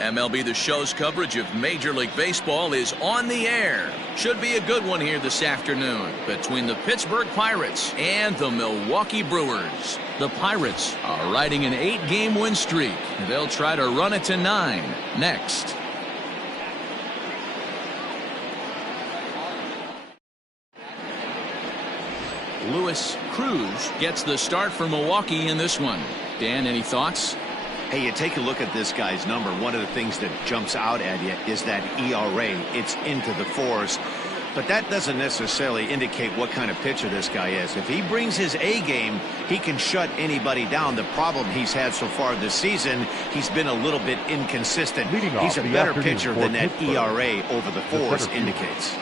MLB The Show's coverage of Major League Baseball is on the air. Should be a good one here this afternoon between the Pittsburgh Pirates and the Milwaukee Brewers. The Pirates are riding an 8-game win streak. They'll try to run it to 9 next. Luis Cruz gets the start for Milwaukee in this one. Dan, any thoughts? Hey, you take a look at this guy's number. One of the things that jumps out at you is that ERA. It's into the 4s. But that doesn't necessarily indicate what kind of pitcher this guy is. If he brings his A game, he can shut anybody down. The problem he's had so far this season, he's been a little bit inconsistent. He's a better pitcher than that ERA over the 4s indicates.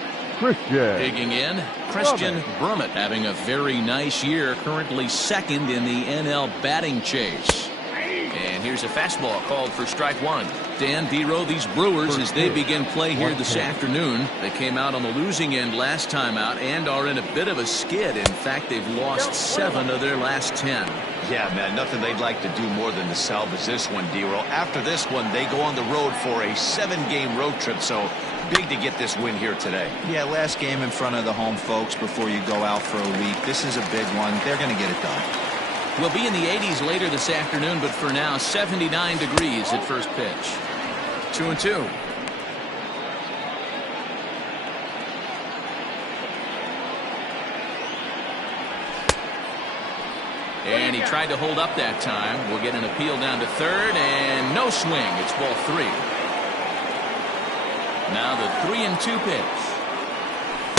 Digging in, Christian Brummett having a very nice year, currently second in the NL batting chase. And here's a fastball called for strike 1. Dan, D-Row, these Brewers, as they begin play here this afternoon, they came out on the losing end last time out and are in a bit of a skid. In fact, they've lost 7 of their last 10. Yeah, man, nothing they'd like to do more than to salvage this one, D-Row. After this one, they go on the road for a 7-game road trip, so big to get this win here today. Yeah, last game in front of the home folks before you go out for a week. This is a big one. They're going to get it done. We'll be in the 80s later this afternoon, but for now, 79 degrees at first pitch. 2-2. And he tried to hold up that time. We'll get an appeal down to third, and no swing. It's ball 3. Now the 3-2 pitch.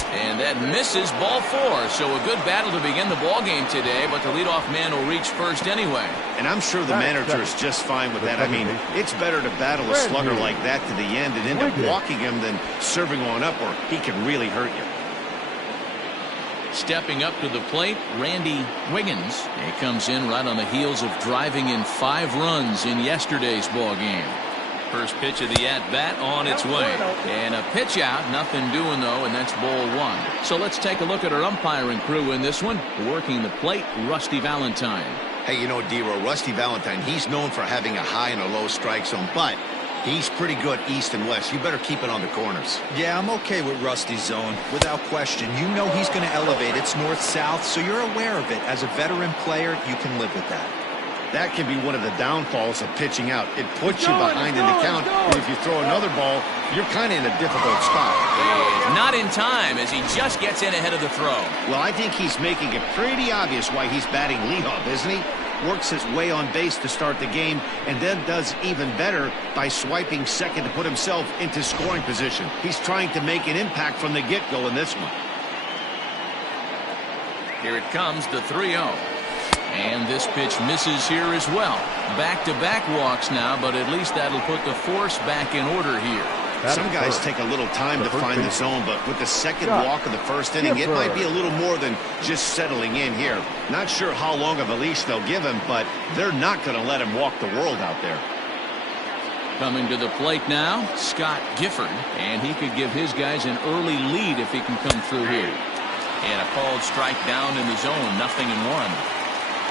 And that misses, ball 4. So a good battle to begin the ball game today, but the leadoff man will reach first anyway. And I'm sure the manager is just fine with that. I mean, it's better to battle a slugger like that to the end and end up walking him than serving one up, or he can really hurt you. Stepping up to the plate, Randy Wiggins. He comes in right on the heels of driving in 5 runs in yesterday's ball game. First pitch of the at-bat on its way. And a pitch out, nothing doing though, and that's ball 1. So let's take a look at our umpiring crew in this one. Working the plate, Rusty Valentine. Hey, you know, D-Row, Rusty Valentine, he's known for having a high and a low strike zone, but he's pretty good east and west. You better keep it on the corners. Yeah, I'm okay with Rusty's zone, without question. You know he's going to elevate. It's north-south, so you're aware of it. As a veteran player, you can live with that. That can be one of the downfalls of pitching out. It puts you behind in the count, and if you throw another ball, you're kind of in a difficult spot. Not in time, as he just gets in ahead of the throw. Well, I think he's making it pretty obvious why he's batting leadoff, isn't he? Works his way on base to start the game, and then does even better by swiping second to put himself into scoring position. He's trying to make an impact from the get-go in this one. Here it comes, the 3-0. And this pitch misses here as well. Back-to-back walks now, but at least that'll put the force back in order here. Some guys take a little time to find the zone, but with the second walk of the first inning, it might be a little more than just settling in here. Not sure how long of a leash they'll give him, but they're not going to let him walk the world out there. Coming to the plate now, Scott Gifford, and he could give his guys an early lead if he can come through here. And a called strike down in the zone, 0-1.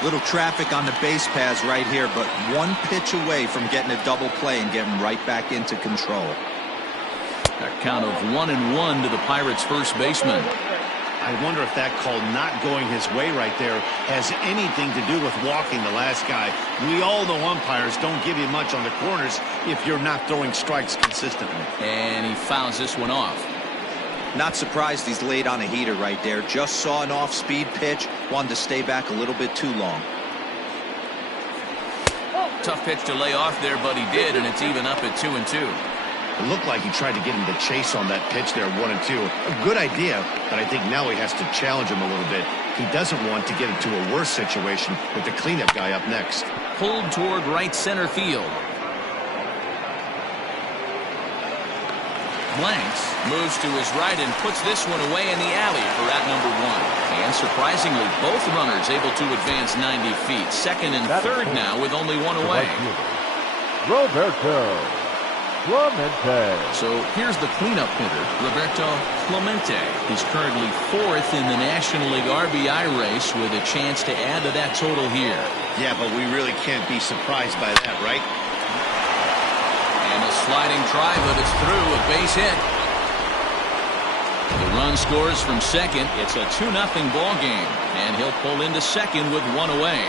Little traffic on the base paths right here, but one pitch away from getting a double play and getting right back into control. A count of 1-1 to the Pirates' first baseman. I wonder if that call not going his way right there has anything to do with walking the last guy. We all know umpires don't give you much on the corners if you're not throwing strikes consistently. And he fouls this one off. Not surprised he's laid on a heater right there. Just saw an off-speed pitch. Wanted to stay back a little bit too long. Tough pitch to lay off there, but he did, and it's even up at 2-2. It looked like he tried to get him to chase on that pitch there, 1-2. A good idea, but I think now he has to challenge him a little bit. He doesn't want to get into a worse situation with the cleanup guy up next. Pulled toward right center field. Blanks moves to his right and puts this one away in the alley for out number 1. And surprisingly, both runners able to advance 90 feet. Second and third now with only one away. Roberto Clemente. So here's the cleanup hitter, Roberto Clemente. He's currently 4th in the National League RBI race with a chance to add to that total here. Yeah, but we really can't be surprised by that, right? And a sliding try, but it's through. A base hit. The run scores from second. It's a 2-0 ball game, and he'll pull into second with one away.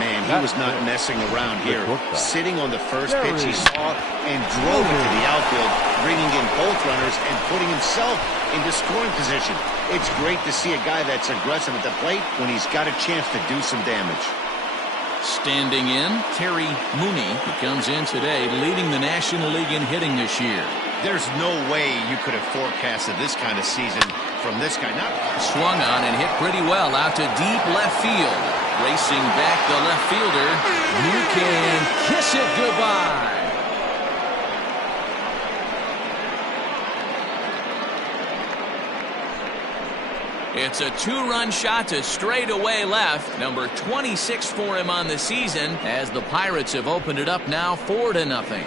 Man, he was not messing around here. Sitting on the first pitch he saw and drove it to the outfield, bringing in both runners and putting himself into scoring position. It's great to see a guy that's aggressive at the plate when he's got a chance to do some damage. Standing in, Terry Mooney. He comes in today, leading the National League in hitting this year. There's no way you could have forecasted this kind of season from this guy. Swung on and hit pretty well out to deep left field. Racing back the left fielder. You can kiss it goodbye. It's a 2-run shot to straightaway left. Number 26 for him on the season, as the Pirates have opened it up now 4-0.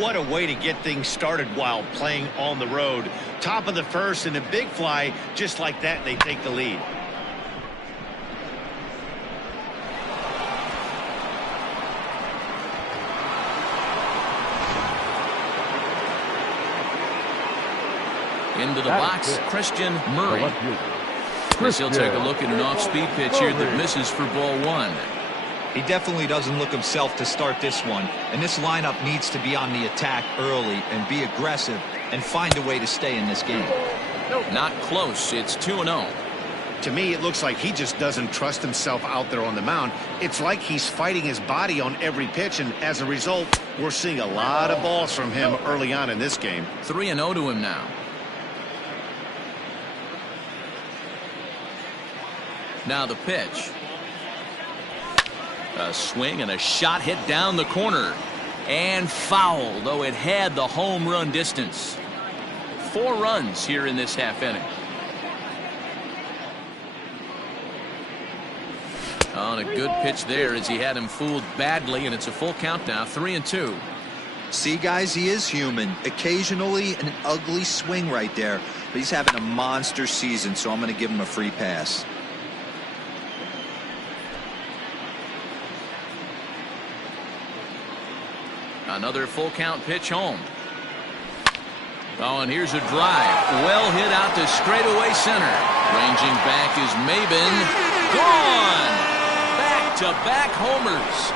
What a way to get things started while playing on the road. Top of the first and a big fly. Just like that, they take the lead. Into the box, Christian Murray. He'll take a look at an off-speed pitch here that misses for ball one. He definitely doesn't look himself to start this one, and this lineup needs to be on the attack early and be aggressive and find a way to stay in this game. Not close. It's 2-0. To me, it looks like he just doesn't trust himself out there on the mound. It's like he's fighting his body on every pitch, and as a result, we're seeing a lot of balls from him early on in this game. 3-0 to him now. Now the pitch. A swing and a shot hit down the corner. And foul, though it had the home run distance. 4 runs here in this half inning. On a good pitch there as he had him fooled badly, and it's a full count now, 3-2. See, guys, he is human. Occasionally an ugly swing right there, but he's having a monster season, so I'm going to give him a free pass. Another full count pitch home. Oh, and here's a drive. Well hit out to straightaway center. Ranging back is Maben. Gone! Back-to-back homers.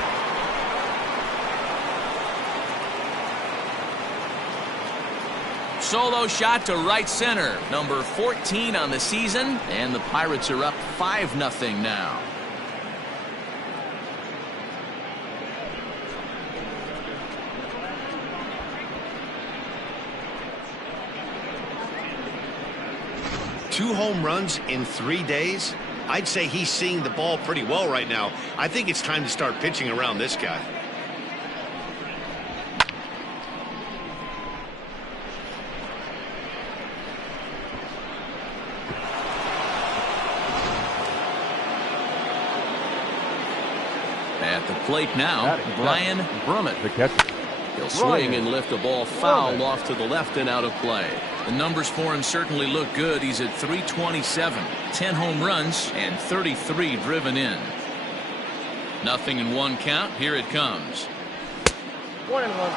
Solo shot to right center. Number 14 on the season. And the Pirates are up 5-0 now. Two home runs in 3 days. I'd say he's seeing the ball pretty well right now. I think it's time to start pitching around this guy. At the plate now, Brian Brummett. The catcher. He'll swing and lift a ball foul off to the left and out of play. The numbers for him certainly look good. He's at 327, 10 home runs, and 33 driven in. 0-1 count. Here it comes. 1-1.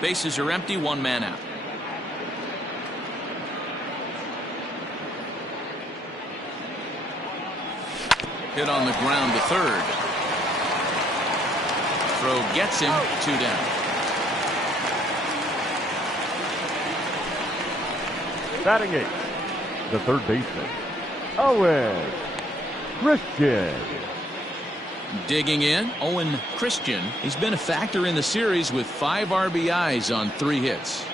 Bases are empty, 1 man out. Hit on the ground to third. Throw gets him, 2 down. Batting 8, the third baseman, Owen Christian. Digging in, Owen Christian. He's been a factor in the series with 5 RBIs on 3 hits.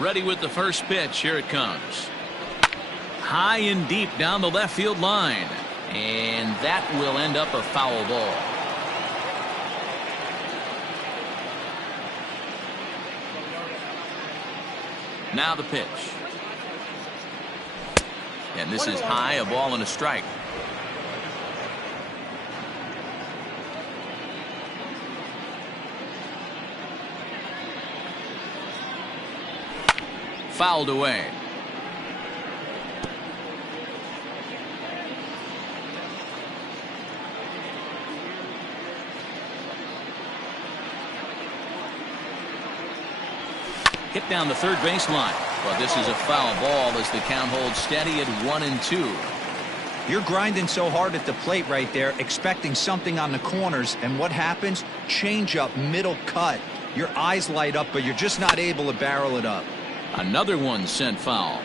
Ready with the first pitch. Here it comes. High and deep down the left field line. And that will end up a foul ball. Now the pitch. And this is high, a ball and a strike. Fouled away. hit down the third baseline. But this is a foul ball as the count holds steady at 1-2. You're grinding so hard at the plate right there, expecting something on the corners, and what happens? Change up, middle cut. Your eyes light up, but you're just not able to barrel it up. Another one sent foul.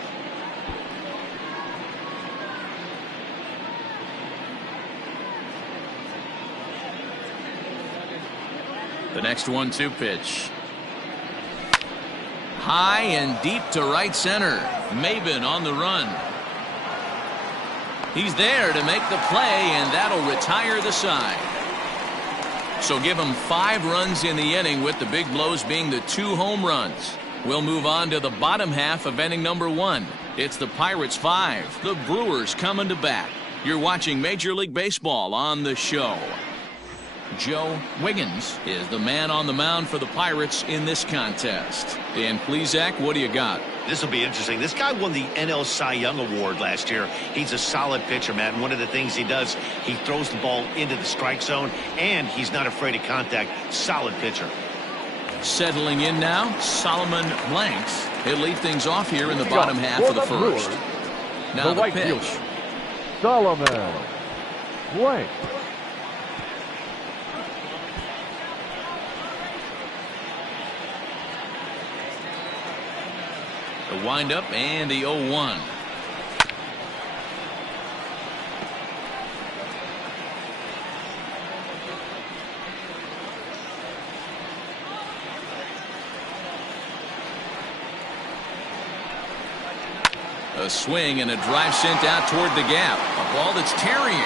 The next 1-2 pitch. High and deep to right center. Maben on the run. He's there to make the play, and that'll retire the side. So give him 5 runs in the inning, with the big blows being the 2 home runs. We'll move on to the bottom half of inning number 1. It's the Pirates 5, the Brewers coming to bat. You're watching Major League Baseball on the show. Joe Wiggins is the man on the mound for the Pirates in this contest. Dan Plesac, what do you got? This will be interesting. This guy won the NL Cy Young Award last year. He's a solid pitcher, man. One of the things he does, he throws the ball into the strike zone, and he's not afraid of contact. Solid pitcher. Settling in now, Solomon Blanks. He'll lead things off here in the bottom half of the first. Now the pitch. Solomon Blanks. The windup and the 0-1. A swing and a drive sent out toward the gap. A ball that's tarrying.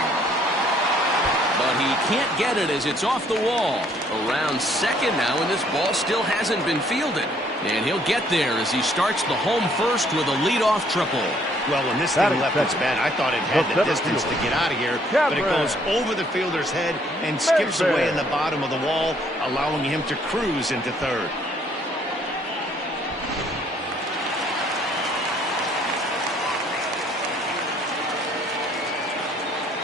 But he can't get it as it's off the wall. Around second now, and this ball still hasn't been fielded. And he'll get there as he starts the home first with a leadoff triple. Well, when this thing left its bat, I thought it had the distance to get out of here. But it goes over the fielder's head and skips away in the bottom of the wall, allowing him to cruise into third.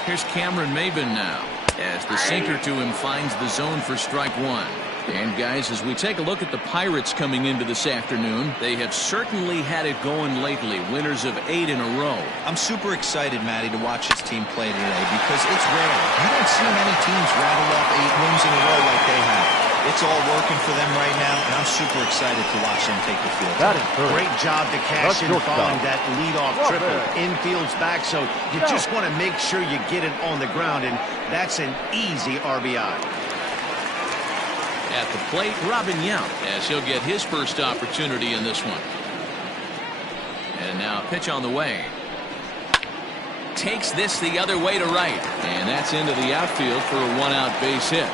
Here's Cameron Maben now, as the sinker to him finds the zone for strike 1. And guys, as we take a look at the Pirates coming into this afternoon, they have certainly had it going lately. Winners of 8 in a row. I'm super excited, Matty, to watch this team play today, because it's rare. You don't see many teams rattle off 8 wins in a row like they have. It's all working for them right now, and I'm super excited to watch them take the field. That is great job to cash in following that leadoff triple. Infield's back, so you just want to make sure you get it on the ground, and that's an easy RBI. At the plate, Robin Yount, as he'll get his first opportunity in this one. And now a pitch on the way. Takes this the other way to right. And that's into the outfield for a 1-out base hit.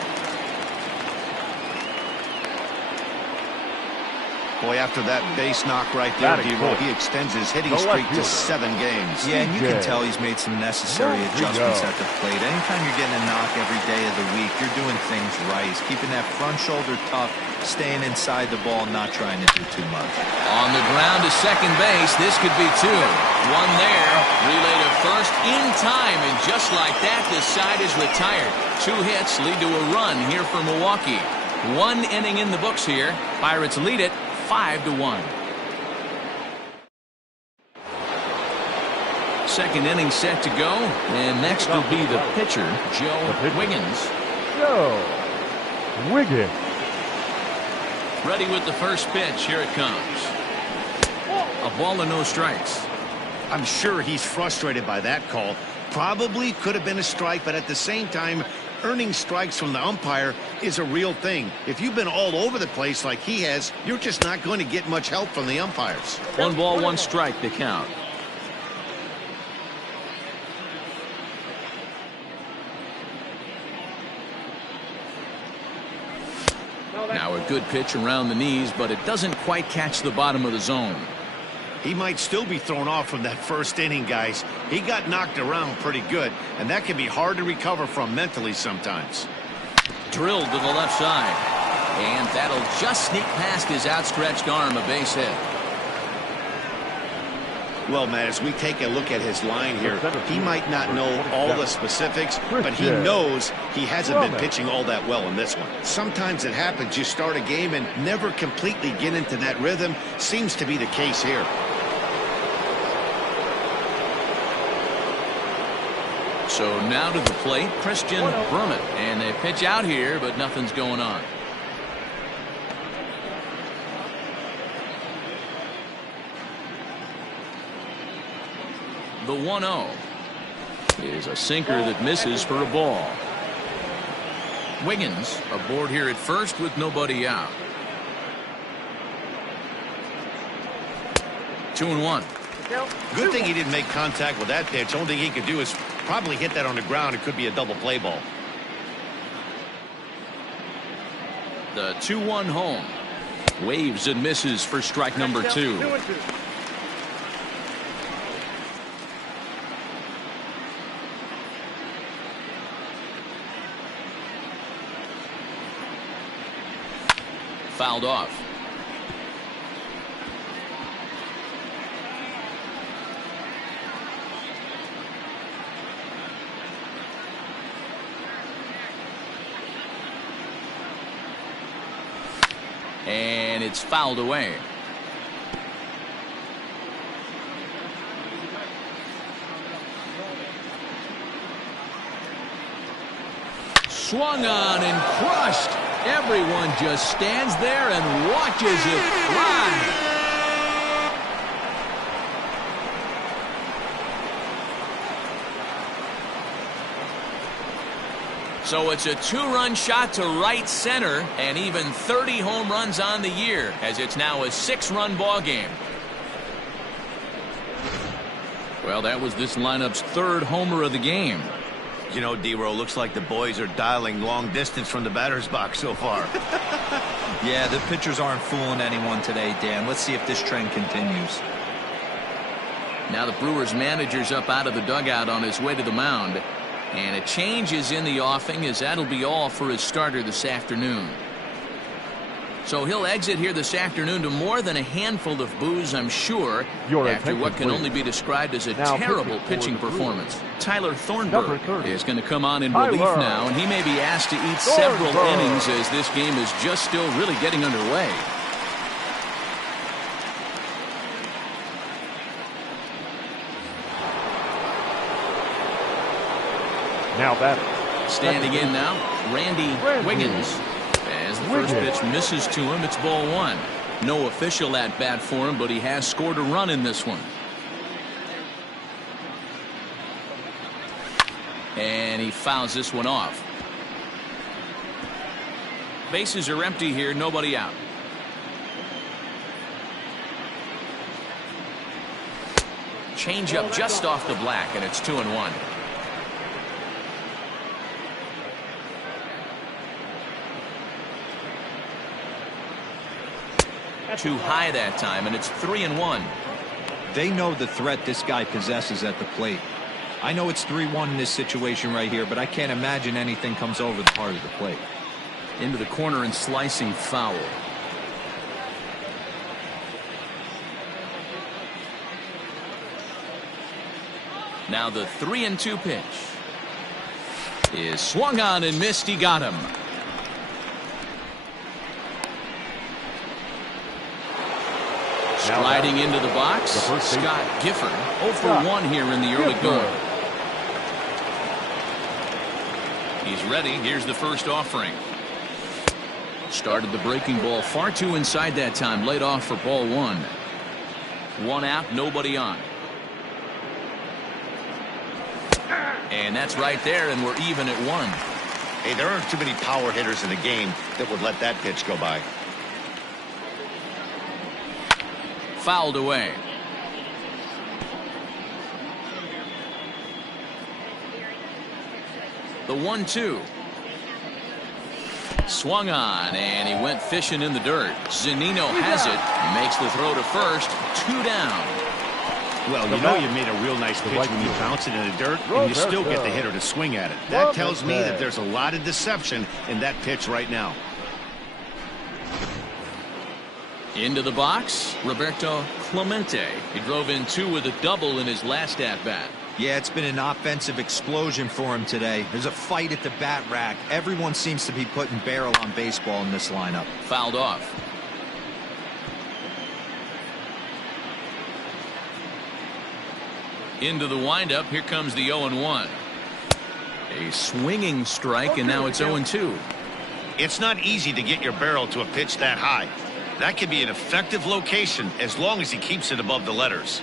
Boy, after that base knock right there, D-Roll, he extends his hitting streak to 7 games. Yeah, and you can tell he's made some necessary adjustments at the plate. Anytime you're getting a knock every day of the week, you're doing things right. He's keeping that front shoulder tough, staying inside the ball, not trying to do too much. On the ground to second base, this could be 2. One there, relay to first in time, and just like that, this side is retired. 2 hits lead to a run here for Milwaukee. 1 inning in the books here. Pirates lead it 5-1. Second inning set to go, and next will be the pitcher, Joe Wiggins. Joe Wiggins. Ready with the first pitch. Here it comes. A ball and no strikes. I'm sure he's frustrated by that call. Probably could have been a strike, but at the same time, earning strikes from the umpire is a real thing. If you've been all over the place like he has, you're just not going to get much help from the umpires. 1 ball, 1 strike to count. Now a good pitch around the knees, but it doesn't quite catch the bottom of the zone. He might still be thrown off from that first inning, guys. He got knocked around pretty good, and that can be hard to recover from mentally sometimes. Drilled to the left side, and that'll just sneak past his outstretched arm, a base hit. Well, Matt, as we take a look at his line here, he might not know all the specifics, but he knows he hasn't been pitching all that well in this one. Sometimes it happens. You start a game and never completely get into that rhythm. Seems to be the case here. So now to the plate, Christian Brummett. And they pitch out here, but nothing's going on. The 1-0 is a sinker that misses for a ball. Wiggins aboard here at first with nobody out. 2-1. Good thing he didn't make contact with that pitch. Only thing he could do is probably hit that on the ground. It could be a double play ball. The 2-1 home. Waves and misses for strike number 2. 2-2. Fouled off. And it's fouled away. Swung on and crushed. Everyone just stands there and watches it fly. So it's a 2-run shot to right center and even 30 home runs on the year, as it's now a 6-run ball game. Well, that was this lineup's 3rd homer of the game. You know, D-Row, looks like the boys are dialing long distance from the batter's box so far. Yeah, the pitchers aren't fooling anyone today, Dan. Let's see if this trend continues. Now the Brewers manager's up out of the dugout on his way to the mound. And a change is in the offing, as that'll be all for his starter this afternoon. So he'll exit here this afternoon to more than a handful of boos, I'm sure, after what can only be described as a terrible pitching performance. Tyler Thornburg is going to come on in relief now, and he may be asked to eat several innings as this game is just still really getting underway. Now batting. Standing in now, Randy Wiggins. As the first pitch misses to him, it's ball 1. No official at bat for him, but he has scored a run in this one. And he fouls this one off. Bases are empty here, nobody out. Change up just off the black, and it's 2-1. Too high that time, and it's 3-1. They know the threat this guy possesses at the plate. I know it's 3-1 in this situation right here, but I can't imagine anything comes over the heart of the plate. Into the corner and slicing foul. Now the 3-2 pitch is swung on and missed. He got him. Striding into the box, Scott Gifford. 0 for 1 here in the early going. He's ready. Here's the first offering. Started the breaking ball far too inside that time. Laid off for ball 1. 1 out, nobody on. And that's right there, and we're even at 1. Hey, there aren't too many power hitters in the game that would let that pitch go by. Fouled away. The 1-2. Swung on, and he went fishing in the dirt. Zunino has it. Makes the throw to first. 2 down. Well, you know you made a real nice pitch when you bounce it in the dirt, and you still get the hitter to swing at it. That tells me that there's a lot of deception in that pitch right now. Into the box, Roberto Clemente. He drove in 2 with a double in his last at-bat. Yeah, it's been an offensive explosion for him today. There's a fight at the bat rack. Everyone seems to be putting barrel on baseball in this lineup. Fouled off. Into the windup. Here comes the 0-1. A swinging strike, and now it's 0-2. It's not easy to get your barrel to a pitch that high. That can be an effective location as long as he keeps it above the letters.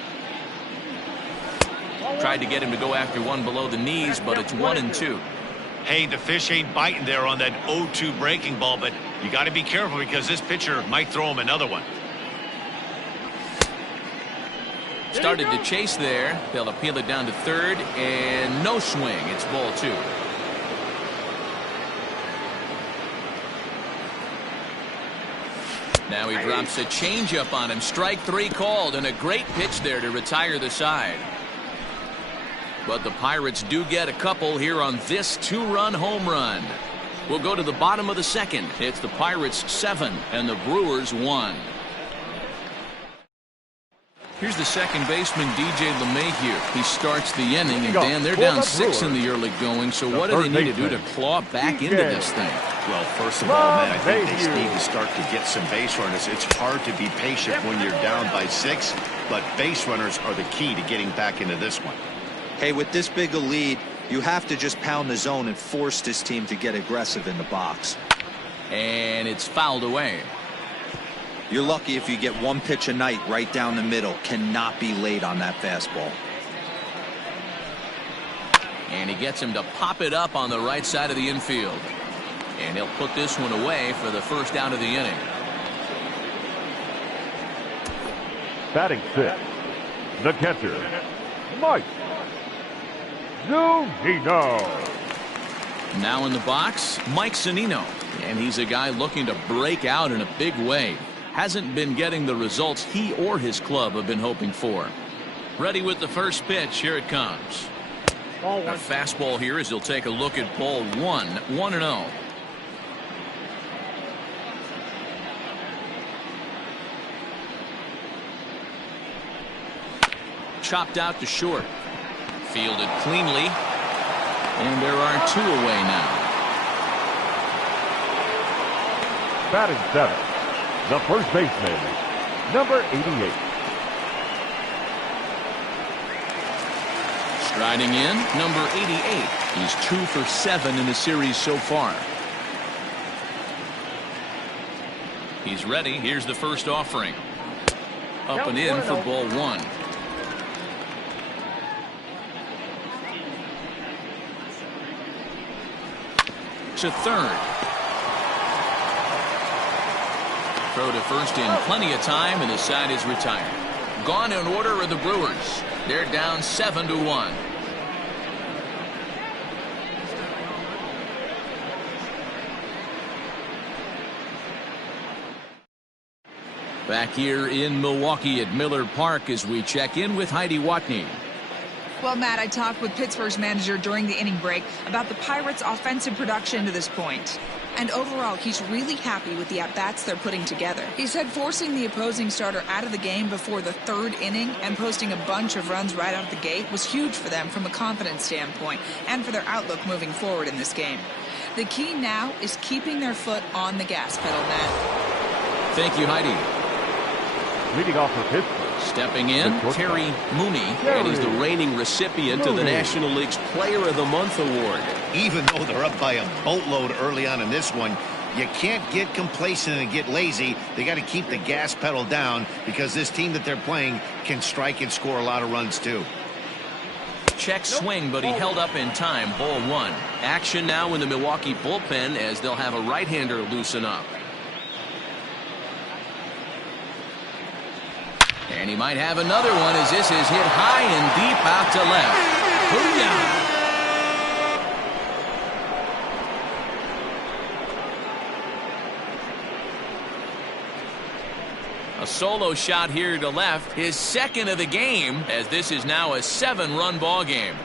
Tried to get him to go after one below the knees, but it's 1-2. Hey, the fish ain't biting there on that 0-2 breaking ball, but you got to be careful because this pitcher might throw him another one. Started to chase there. They'll appeal it down to third, and no swing. It's ball 2. Now he drops a changeup on him. Strike 3 called, and a great pitch there to retire the side. But the Pirates do get a couple here on this 2-run home run. We'll go to the bottom of the second. It's the Pirates 7 and the Brewers 1. Here's the second baseman, DJ LeMahieu. He starts the inning, and Dan, they're down 6 in the early going, so what do they need to do to claw back into this thing? Well, first of all, man, I think they need to start to get some base runners. It's hard to be patient when you're down by 6, but base runners are the key to getting back into this one. Hey, with this big a lead, you have to just pound the zone and force this team to get aggressive in the box. And it's fouled away. You're lucky if you get one pitch a night right down the middle. Cannot be late on that fastball. And he gets him to pop it up on the right side of the infield. And he'll put this one away for the first out of the inning. Batting 6, the catcher, Mike Zunino. Now in the box, Mike Zunino. And he's a guy looking to break out in a big way. Hasn't been getting the results he or his club have been hoping for. Ready with the first pitch. Here it comes. A fastball here as he'll take a look at ball 1. 1-0. Chopped out to short. Fielded cleanly. And there are 2 away now. Batting 7, the first baseman, number 88. Striding in, number 88. He's 2 for 7 in the series so far. He's ready. Here's the first offering. Up and in for ball 1. To third. Throw to first in plenty of time, and the side is retired. Gone in order are the Brewers. They're down 7-1. Back here in Milwaukee at Miller Park as we check in with Heidi Watney. Well, Matt, I talked with Pittsburgh's manager during the inning break about the Pirates' offensive production to this point. And overall, he's really happy with the at-bats they're putting together. He said forcing the opposing starter out of the game before the 3rd inning and posting a bunch of runs right out of the gate was huge for them from a confidence standpoint and for their outlook moving forward in this game. The key now is keeping their foot on the gas pedal, Matt. Thank you, Heidi. Leading off for Pittsburgh. Stepping in, Terry Mooney, and he's the reigning recipient of the National League's Player of the Month award. Even though they're up by a boatload early on in this one, you can't get complacent and get lazy. They got to keep the gas pedal down because this team that they're playing can strike and score a lot of runs too. Check swing, but he held up in time. Ball 1. Action now in the Milwaukee bullpen as they'll have a right-hander loosen up. And he might have another one as this is hit high and deep out to left. Booyah! A solo shot here to left, his second of the game, as this is now a 7-run ball game.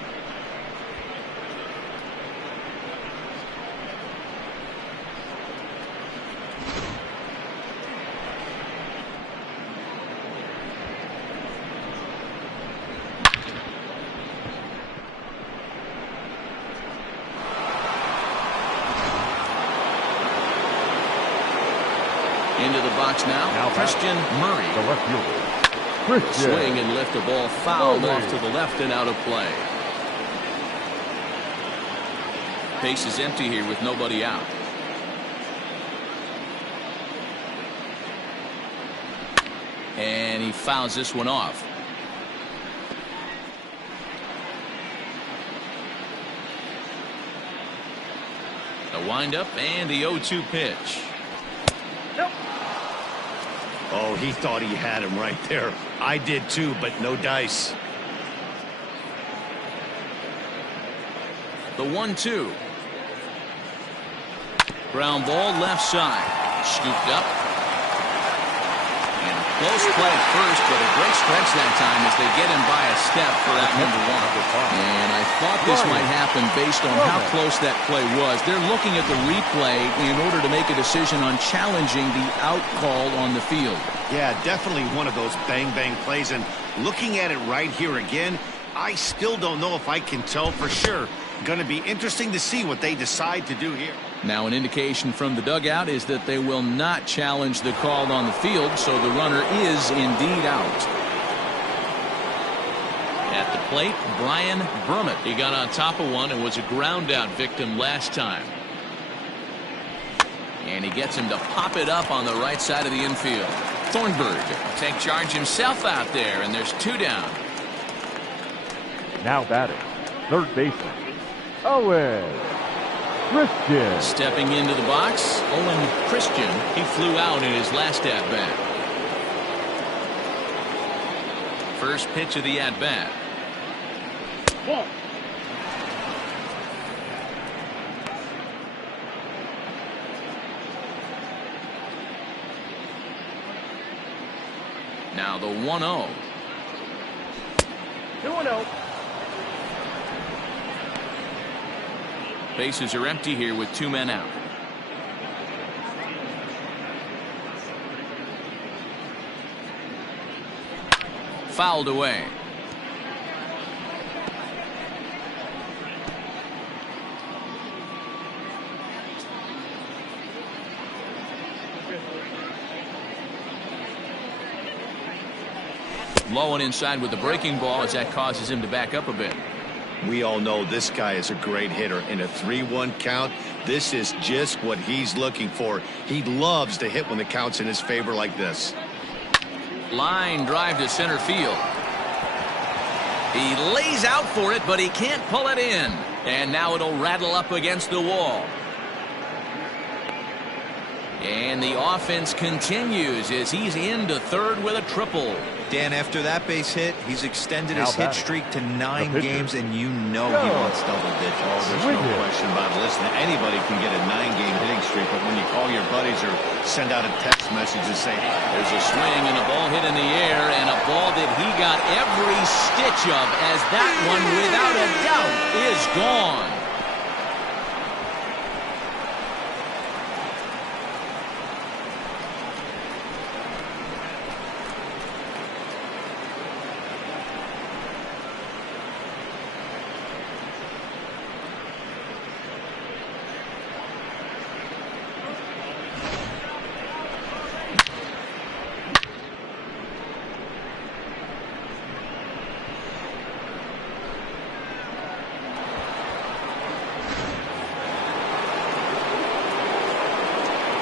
Into the box now Christian Murray. The left fielder, Christian. Swing and lift a ball fouled off to the left and out of play. Base is empty here with nobody out. And he fouls this one off. The windup and the 0-2 pitch. Oh, he thought he had him right there. I did too, but no dice. The 1-2. Ground ball left side. Scooped up. And a close play at first, but a great stretch that time as they get him by a step for out number 1. And I thought this might happen based on how close that play was. They're looking at the replay in order to make a decision on challenging the out call on the field. Yeah, definitely one of those bang-bang plays. And looking at it right here again, I still don't know if I can tell for sure. Going to be interesting to see what they decide to do here. Now an indication from the dugout is that they will not challenge the call on the field, so the runner is indeed out. At the plate, Brian Brummett. He got on top of one and was a ground out victim last time. And he gets him to pop it up on the right side of the infield. Thornburg take charge himself out there, and there's 2 down. Now batting, third baseman, Owen Christian. Stepping into the box, Owen Christian. He flew out in his last at-bat. First pitch of the at-bat. Now the 1-0. 2-0. Bases are empty here with 2 men out. Fouled away. Low and inside with the breaking ball as that causes him to back up a bit. We all know this guy is a great hitter. In a 3-1 count, this is just what he's looking for. He loves to hit when the count's in his favor like this. Line drive to center field. He lays out for it, but he can't pull it in. And now it'll rattle up against the wall. And the offense continues as he's into third with a triple. Dan, after that base hit, he's extended his hit streak to 9 games, and you know he wants double digits. Oh, there's no question about it. Listen, anybody can get a 9-game hitting streak, but when you call your buddies or send out a text message and say, hey, there's a swing and a ball hit in the air, and a ball that he got every stitch of, as that one, without a doubt, is gone.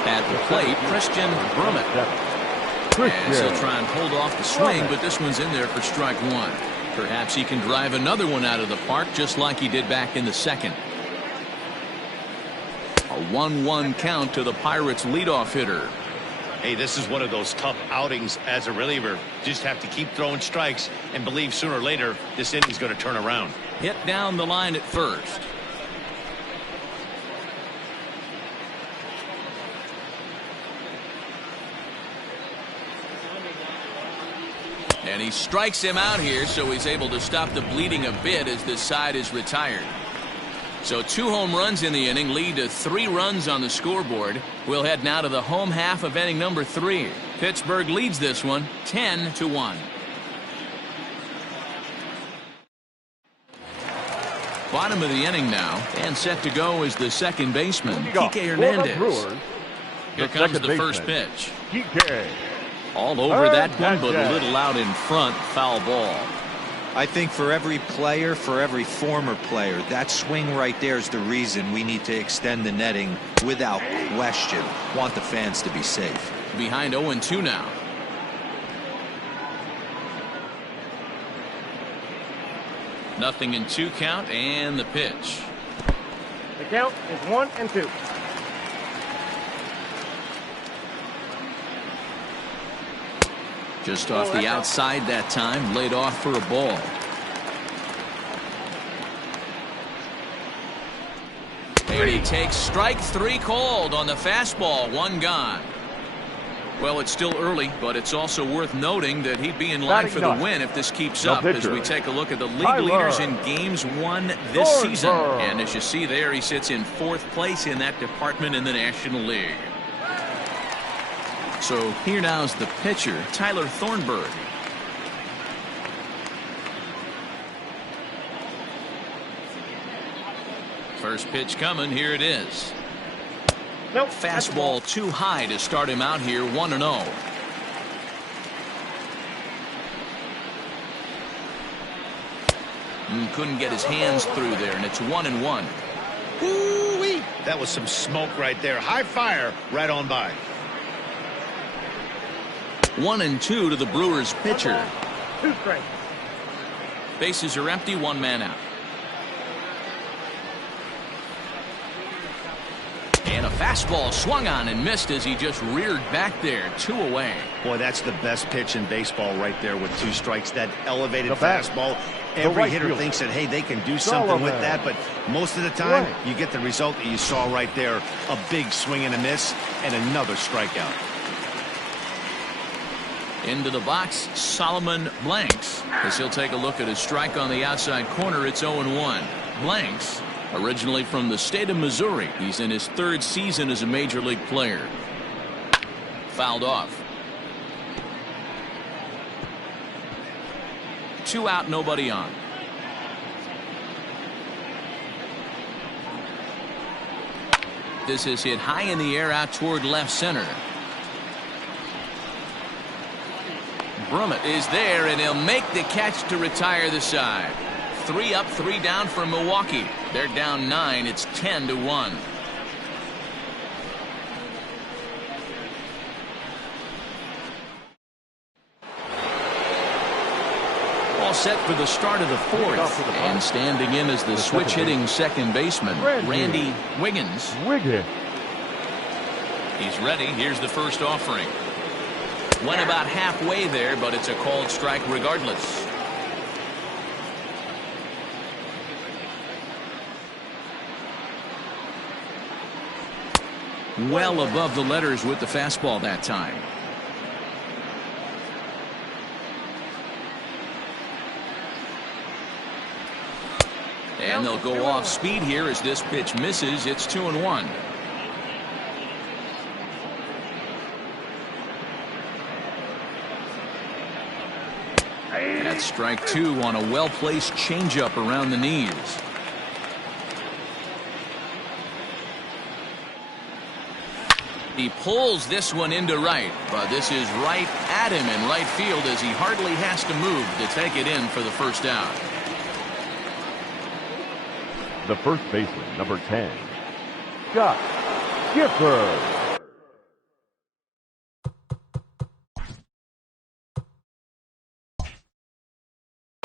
At the plate, Christian Brummett. And he'll try and hold off the swing, but this one's in there for strike 1. Perhaps he can drive another one out of the park just like he did back in the second. A 1-1 count to the Pirates leadoff hitter. hey, this is one of those tough outings as a reliever. Just have to keep throwing strikes and believe sooner or later this inning's going to turn around. Hit down the line at first. And he strikes him out here, so he's able to stop the bleeding a bit as this side is retired. So 2 home runs in the inning lead to 3 runs on the scoreboard. We'll head now to the home half of inning number 3. Pittsburgh leads this one 10-1. Bottom of the inning now, and set to go is the second baseman, Kike Hernandez. Here comes the first pitch. DK. All over that one, but a little out in front. Foul ball. I think for every player, for every former player, that swing right there is the reason we need to extend the netting without question. Want the fans to be safe. Behind 0-2 now. Nothing in 2 count, and the pitch. The count is 1-2. Just off the outside that time, laid off for a ball. And he takes strike 3 called on the fastball. 1 gone. Well, it's still early, but it's also worth noting that he'd be in line for the win if this keeps up, as we take a look at the league leaders in games won this season. And as you see there, he sits in 4th place in that department in the National League. So here now is the pitcher, Tyler Thornburg. First pitch coming. Here it is. Nope. Fastball too high to start him out here. 1-0. Couldn't get his hands through there, and it's 1-1. Ooh-wee. That was some smoke right there. High fire right on by. 1-2 to the Brewers pitcher. 2 strikes. Bases are empty. 1 man out. And a fastball swung on and missed as he just reared back there. 2 away. Boy, that's the best pitch in baseball right there with 2 strikes. That elevated fastball. Every hitter thinks that, hey, they can do something with that, but most of the time you get the result that you saw right there. A big swing and a miss and another strikeout. Into the box, Solomon Blanks, as he'll take a look at a strike on the outside corner. It's 0-1. Blanks, originally from the state of Missouri. He's in his 3rd season as a major league player. Fouled off. 2 out, nobody on. This is hit high in the air out toward left center. Brumett is there, and he'll make the catch to retire the side. 3 up, 3 down for Milwaukee. They're down 9. It's 10-1. All set for the start of the 4th. And standing in as the switch-hitting second baseman, Randy Wiggins. He's ready. Here's the first offering. Went about halfway there, but it's a called strike regardless. Well above the letters with the fastball that time. And they'll go off speed here as this pitch misses. It's 2-1. That's strike 2 on a well-placed changeup around the knees. He pulls this one into right, but this is right at him in right field as he hardly has to move to take it in for the first out. The first baseman, number 10, Scott Gifford.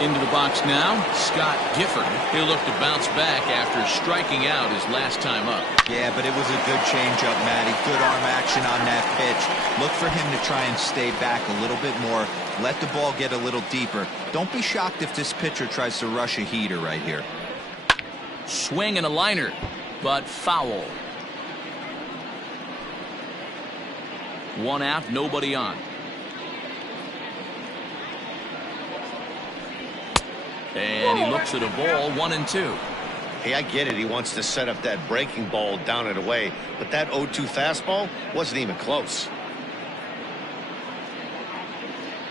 Into the box now, Scott Gifford. He'll look to bounce back after striking out his last time up. Yeah, but it was a good changeup, Matty. Good arm action on that pitch. Look for him to try and stay back a little bit more. Let the ball get a little deeper. Don't be shocked if this pitcher tries to rush a heater right here. Swing and a liner, but foul. 1 out, nobody on. And he looks at a ball. 1-2. Hey, I get it. He wants to set up that breaking ball down and away, but that 0-2 fastball wasn't even close.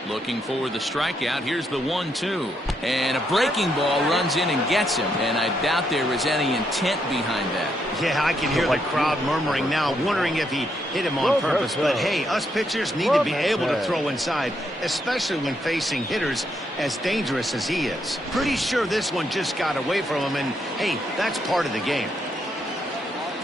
Looking for the strikeout. Here's the 1-2. And a breaking ball runs in and gets him. And I doubt there was any intent behind that. Yeah, I can hear the crowd murmuring now, wondering if he hit him on purpose. But hey, us pitchers need to be able to throw inside, especially when facing hitters as dangerous as he is. Pretty sure this one just got away from him, and hey, that's part of the game.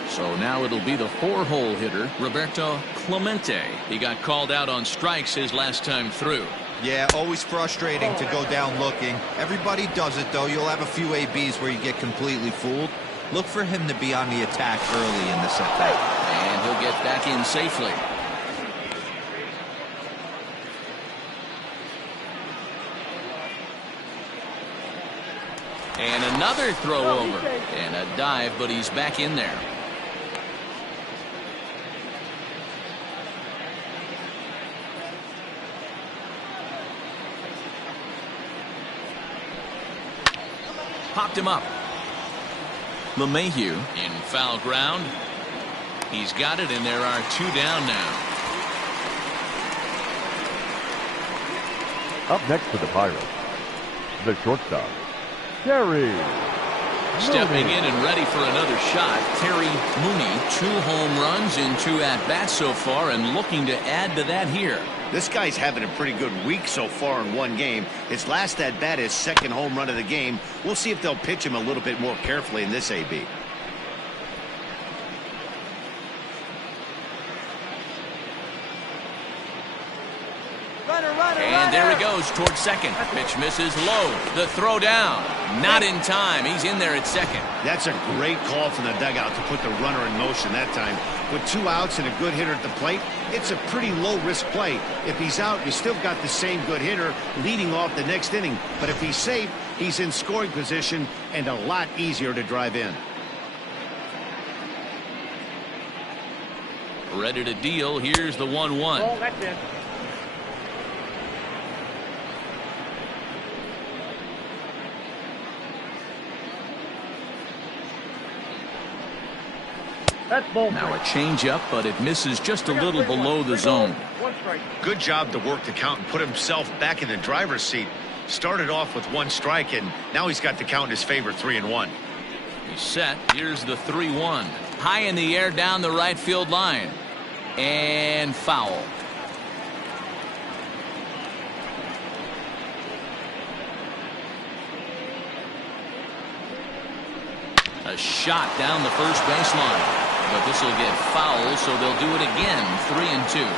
So now it'll be the 4-hole hitter, Roberto Clemente. He got called out on strikes his last time through. Yeah, always frustrating to go down looking. Everybody does it, though. You'll have a few ABs where you get completely fooled. Look for him to be on the attack early in this at-bat. And he'll get back in safely. And another throw over. And a dive, but he's back in there. Popped him up. LeMahieu in foul ground. He's got it, and there are 2 down now. Up next for the Pirates, the shortstop, Terry Stepping in and ready for another shot, Terry Mooney. 2 home runs in 2 at-bats so far, and looking to add to that here. This guy's having a pretty good week so far in 1 game. His last at-bat is 2nd home run of the game. We'll see if they'll pitch him a little bit more carefully in this AB. And there he goes towards second. Pitch misses low. The throw down. Not in time. He's in there at second. That's a great call from the dugout to put the runner in motion that time. With 2 outs and a good hitter at the plate, it's a pretty low-risk play. If he's out, you still got the same good hitter leading off the next inning. But if he's safe, he's in scoring position and a lot easier to drive in. Ready to deal. Here's the 1-1. Oh, that's it. Now a changeup, but it misses just a little below the zone. 1 strike. Good job to work the count and put himself back in the driver's seat. Started off with 1 strike, and now he's got the count in his favor, 3-1. He's set. Here's the 3-1. High in the air down the right field line. And foul. A shot down the first baseline. But this will get foul, so they'll do it again. 3-2.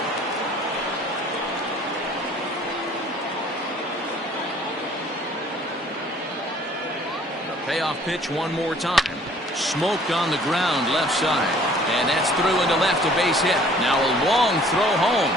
The payoff pitch one more time. Smoked on the ground left side. And that's through into left, a base hit. Now a long throw home.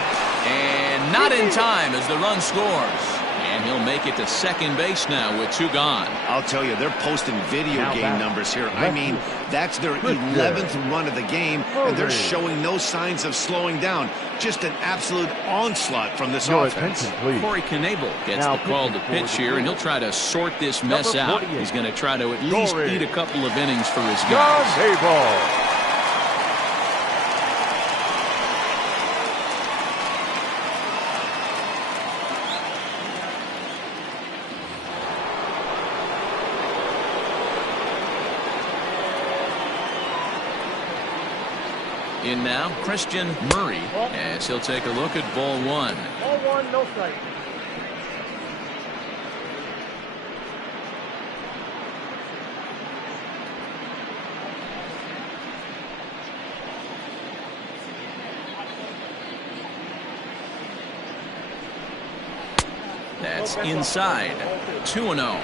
And not in time as the run scores. And he'll make it to second base now with 2 gone. I'll tell you, they're posting video game numbers here. I mean, that's their 11th run of the game, and they're showing no signs of slowing down. Just an absolute onslaught from this offense. Corey Knebel gets the call to pitch here, and he'll try to sort this mess out. He's going to try to at least eat a couple of innings for his guys. In now, Christian Murray, as he'll take a look at ball 1. Ball 1, no strike. That's inside. 2-0.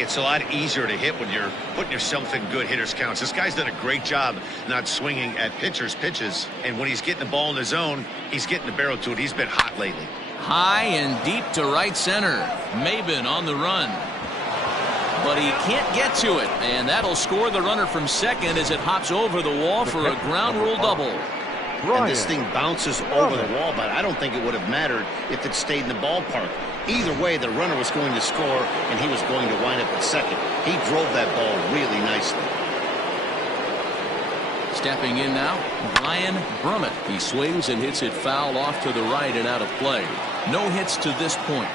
It's a lot easier to hit when you're putting yourself in good hitters' counts. This guy's done a great job not swinging at pitchers' pitches. And when he's getting the ball in the zone, he's getting the barrel to it. He's been hot lately. High and deep to right center. Maben on the run. But he can't get to it. And that'll score the runner from second as it hops over the wall for a ground rule double. And this thing bounces over the wall, but I don't think it would have mattered if it stayed in the ballpark. Either way, the runner was going to score, and he was going to wind up at second. He drove that ball really nicely. Stepping in now, Brian Brummett. He swings and hits it foul off to the right and out of play. No hits to this point.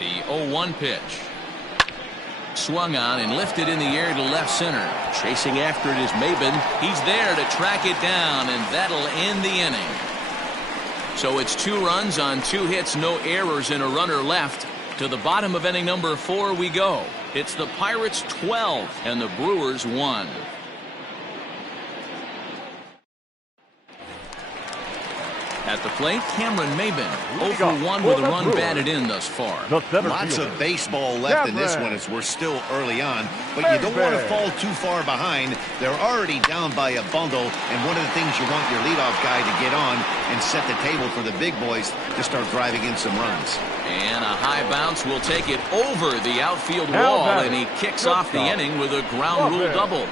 The 0-1 pitch. Swung on and lifted in the air to left center. Chasing after it is Maben. He's there to track it down, and that'll end the inning. So it's 2 runs on 2 hits, no errors, and a runner left. To the bottom of inning number 4 we go. It's the Pirates 12 and the Brewers 1. At the plate, Cameron Maben, 0 for 1 with a run batted in thus far. Lots of baseball left in this one as we're still early on, but you don't want to fall too far behind. They're already down by a bundle, and one of the things you want your leadoff guy to get on and set the table for the big boys to start driving in some runs. And a high bounce will take it over the outfield wall, and he kicks off the inning with a ground rule double.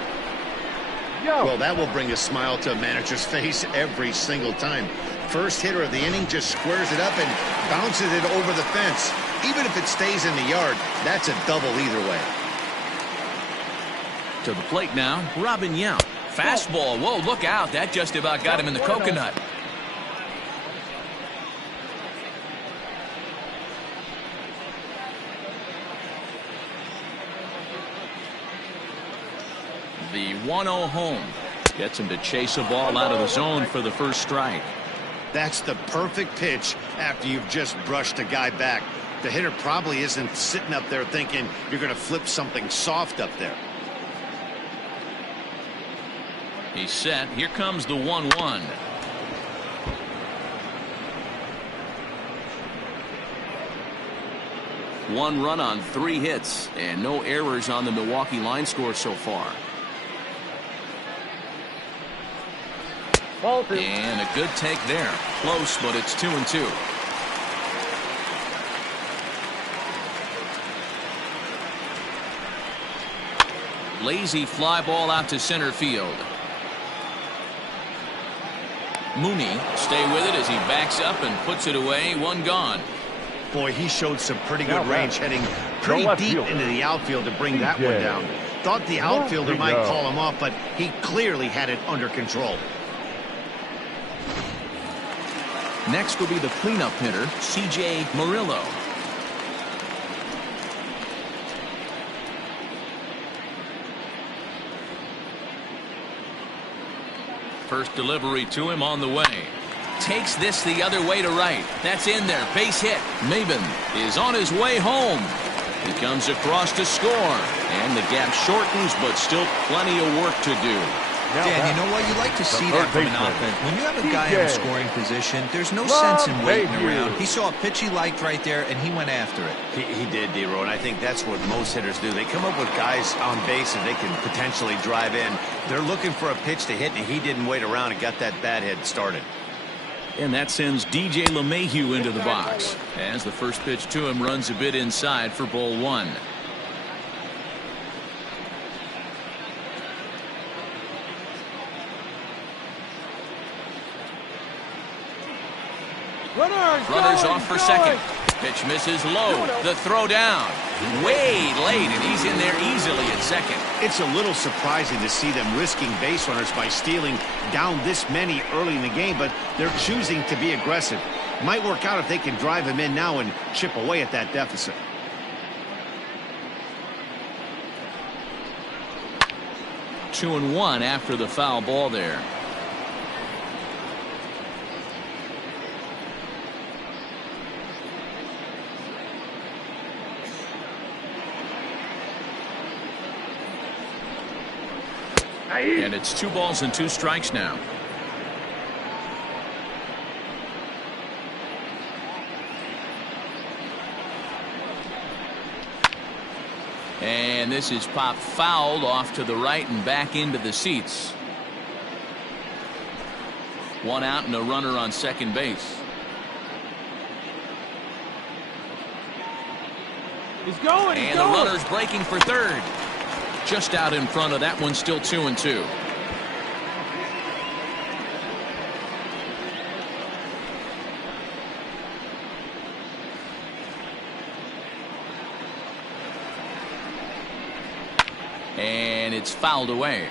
Well, that will bring a smile to a manager's face every single time. First hitter of the inning just squares it up and bounces it over the fence. Even if it stays in the yard, that's a double either way. To the plate now, Robin Yount. Fastball. Whoa, look out. That just about got him in the coconut. The 1-0 home gets him to chase a ball out of the zone for the first strike. That's the perfect pitch after you've just brushed a guy back. The hitter probably isn't sitting up there thinking you're going to flip something soft up there. He's set. Here comes the 1-1. One run on 3 hits and no errors on the Milwaukee line score so far. And a good take there. Close, but it's 2-2. Lazy fly ball out to center field. Mooney stay with it as he backs up and puts it away. 1 gone. Boy, he showed some pretty good range heading pretty deep into the outfield to bring that one down. Thought the outfielder might call him off, but he clearly had it under control. Next will be the cleanup hitter, C.J. Murillo. First delivery to him on the way. Takes this the other way to right. That's in there. Base hit. Maben is on his way home. He comes across to score. And the gap shortens, but still plenty of work to do. Dan, you know what? You like to see that from an offense. When you have a guy in a scoring position, there's no sense in waiting around. He saw a pitch he liked right there, and he went after it. He did, D-Row, and I think that's what most hitters do. They come up with guys on base that they can potentially drive in. They're looking for a pitch to hit, and he didn't wait around and got that bat head started. And that sends DJ LeMahieu into the box as the first pitch to him runs a bit inside for ball 1. Runners off for second. Pitch misses low. The throw down. Way late, and he's in there easily at second. It's a little surprising to see them risking base runners by stealing down this many early in the game, but they're choosing to be aggressive. Might work out if they can drive him in now and chip away at that deficit. Two and one after the foul ball there. And it's 2 balls and 2 strikes now. And this is popped fouled off to the right and back into the seats. 1 out and a runner on second base. He's going. And the runner's breaking for third. Just out in front of that one, still 2-2. it's fouled away.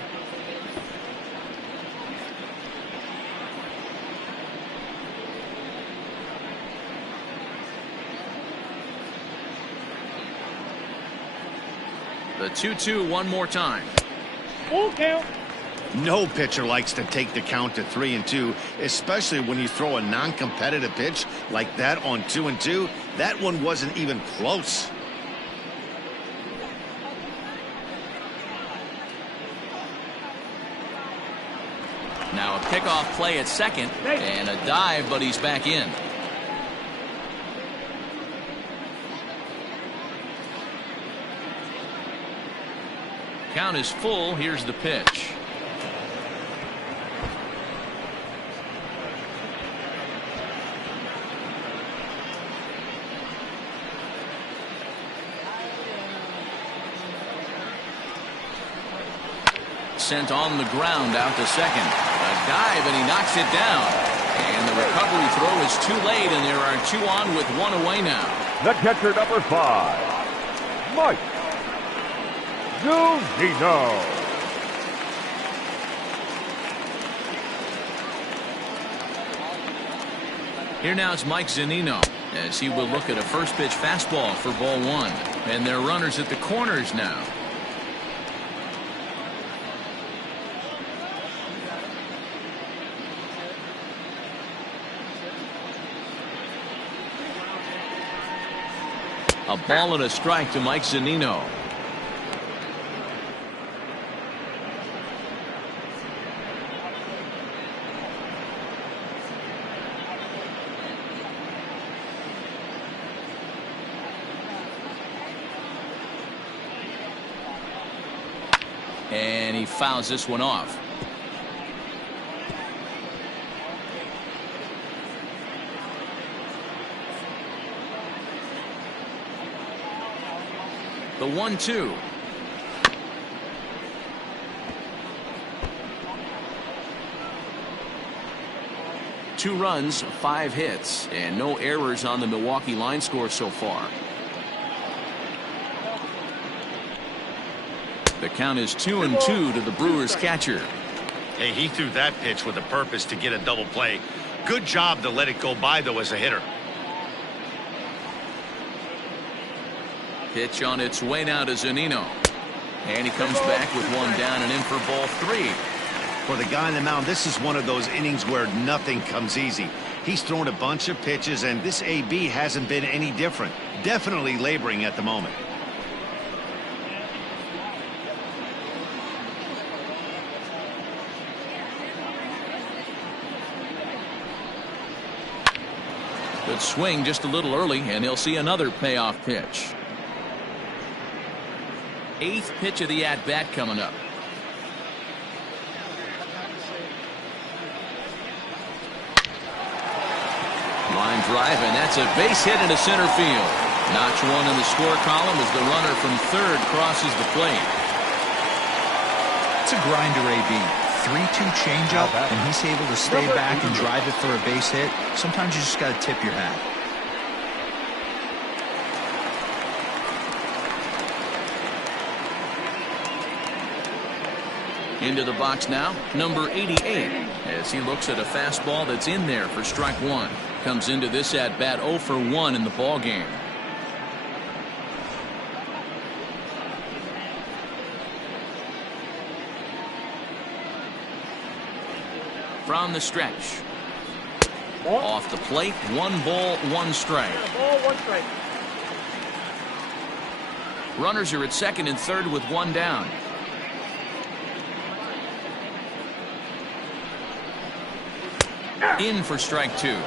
The 2-2 one more time. Full count. No pitcher likes to take the count to 3-2, especially when you throw a non-competitive pitch like that on 2-2. That one wasn't even close. Now a pickoff play at second and a dive, but he's back in. Count is full. Here's the pitch. Sent on the ground out to second. A dive, and he knocks it down. And the recovery throw is too late, and there are 2 on with 1 away now. The catcher, number 5, Mike Zunino. Here now is Mike Zunino as he will look at a first pitch fastball for ball 1. And there are runners at the corners now. A ball and a strike to Mike Zunino. And he fouls this one off. The 1-2. Two runs, 5 hits, and no errors on the Milwaukee line score so far. The count is 2-2 to the Brewers catcher. Hey, he threw that pitch with a purpose to get a double play. Good job to let it go by, though, as a hitter. Pitch on its way now to Zunino. And he comes back with 1 down and in for ball 3. For the guy on the mound, this is one of those innings where nothing comes easy. He's thrown a bunch of pitches, and this AB hasn't been any different. Definitely laboring at the moment. Good swing just a little early, and he'll see another payoff pitch. 8th pitch of the at-bat coming up. Line drive, and that's a base hit into center field. Notch 1 in the score column as the runner from third crosses the plate. It's a grinder, AB. 3-2 changeup, and he's able to stay back and drive it for a base hit. Sometimes you just got to tip your hat. Into the box now, number 88, as he looks at a fastball that's in there for strike 1. Comes into this at bat 0 for 1 in the ball game. From the stretch. Off the plate, 1 ball, 1 strike. Ball, 1 strike. Runners are at second and third with 1 down. In for strike 2.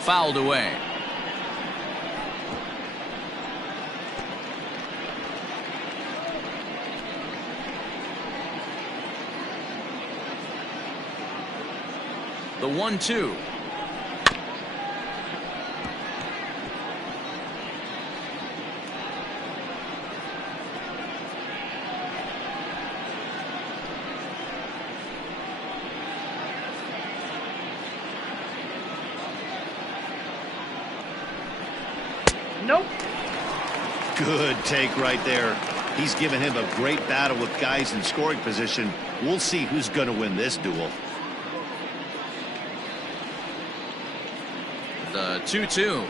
Fouled away. The 1-2. Nope. Good take right there. He's given him a great battle with guys in scoring position. We'll see who's going to win this duel. The 2-2.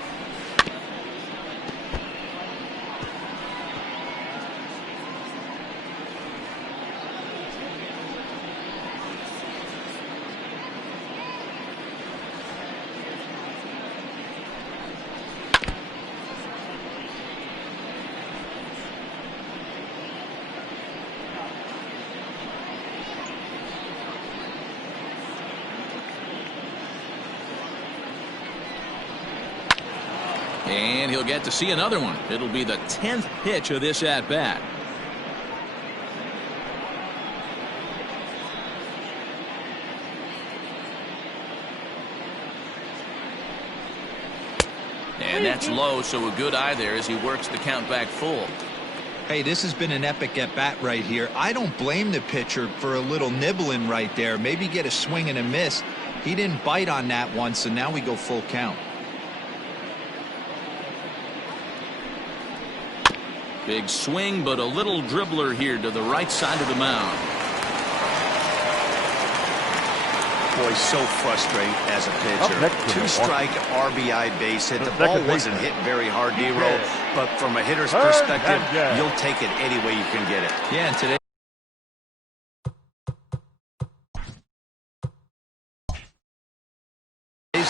And he'll get to see another one. It'll be the 10th pitch of this at-bat. And that's low, so a good eye there as he works the count back full. Hey, this has been an epic at-bat right here. I don't blame the pitcher for a little nibbling right there. Maybe get a swing and a miss. He didn't bite on that one, so now we go full count. Big swing, but a little dribbler here to the right side of the mound. Boy, so frustrating as a pitcher. Two-strike RBI base hit. The ball wasn't hit very hard, D-Roll, but from a hitter's perspective, you'll take it any way you can get it. Yeah, and today.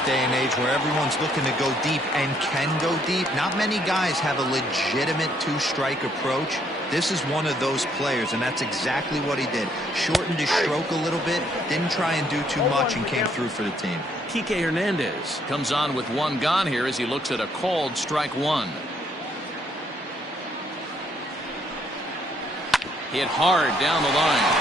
Day and age where everyone's looking to go deep and can go deep. Not many guys have a legitimate two-strike approach. This is one of those players, and that's exactly what he did. Shortened his stroke a little bit, didn't try and do too much, and came through for the team. Kike Hernandez comes on with one gone here as he looks at a called strike one. Hit hard down the line.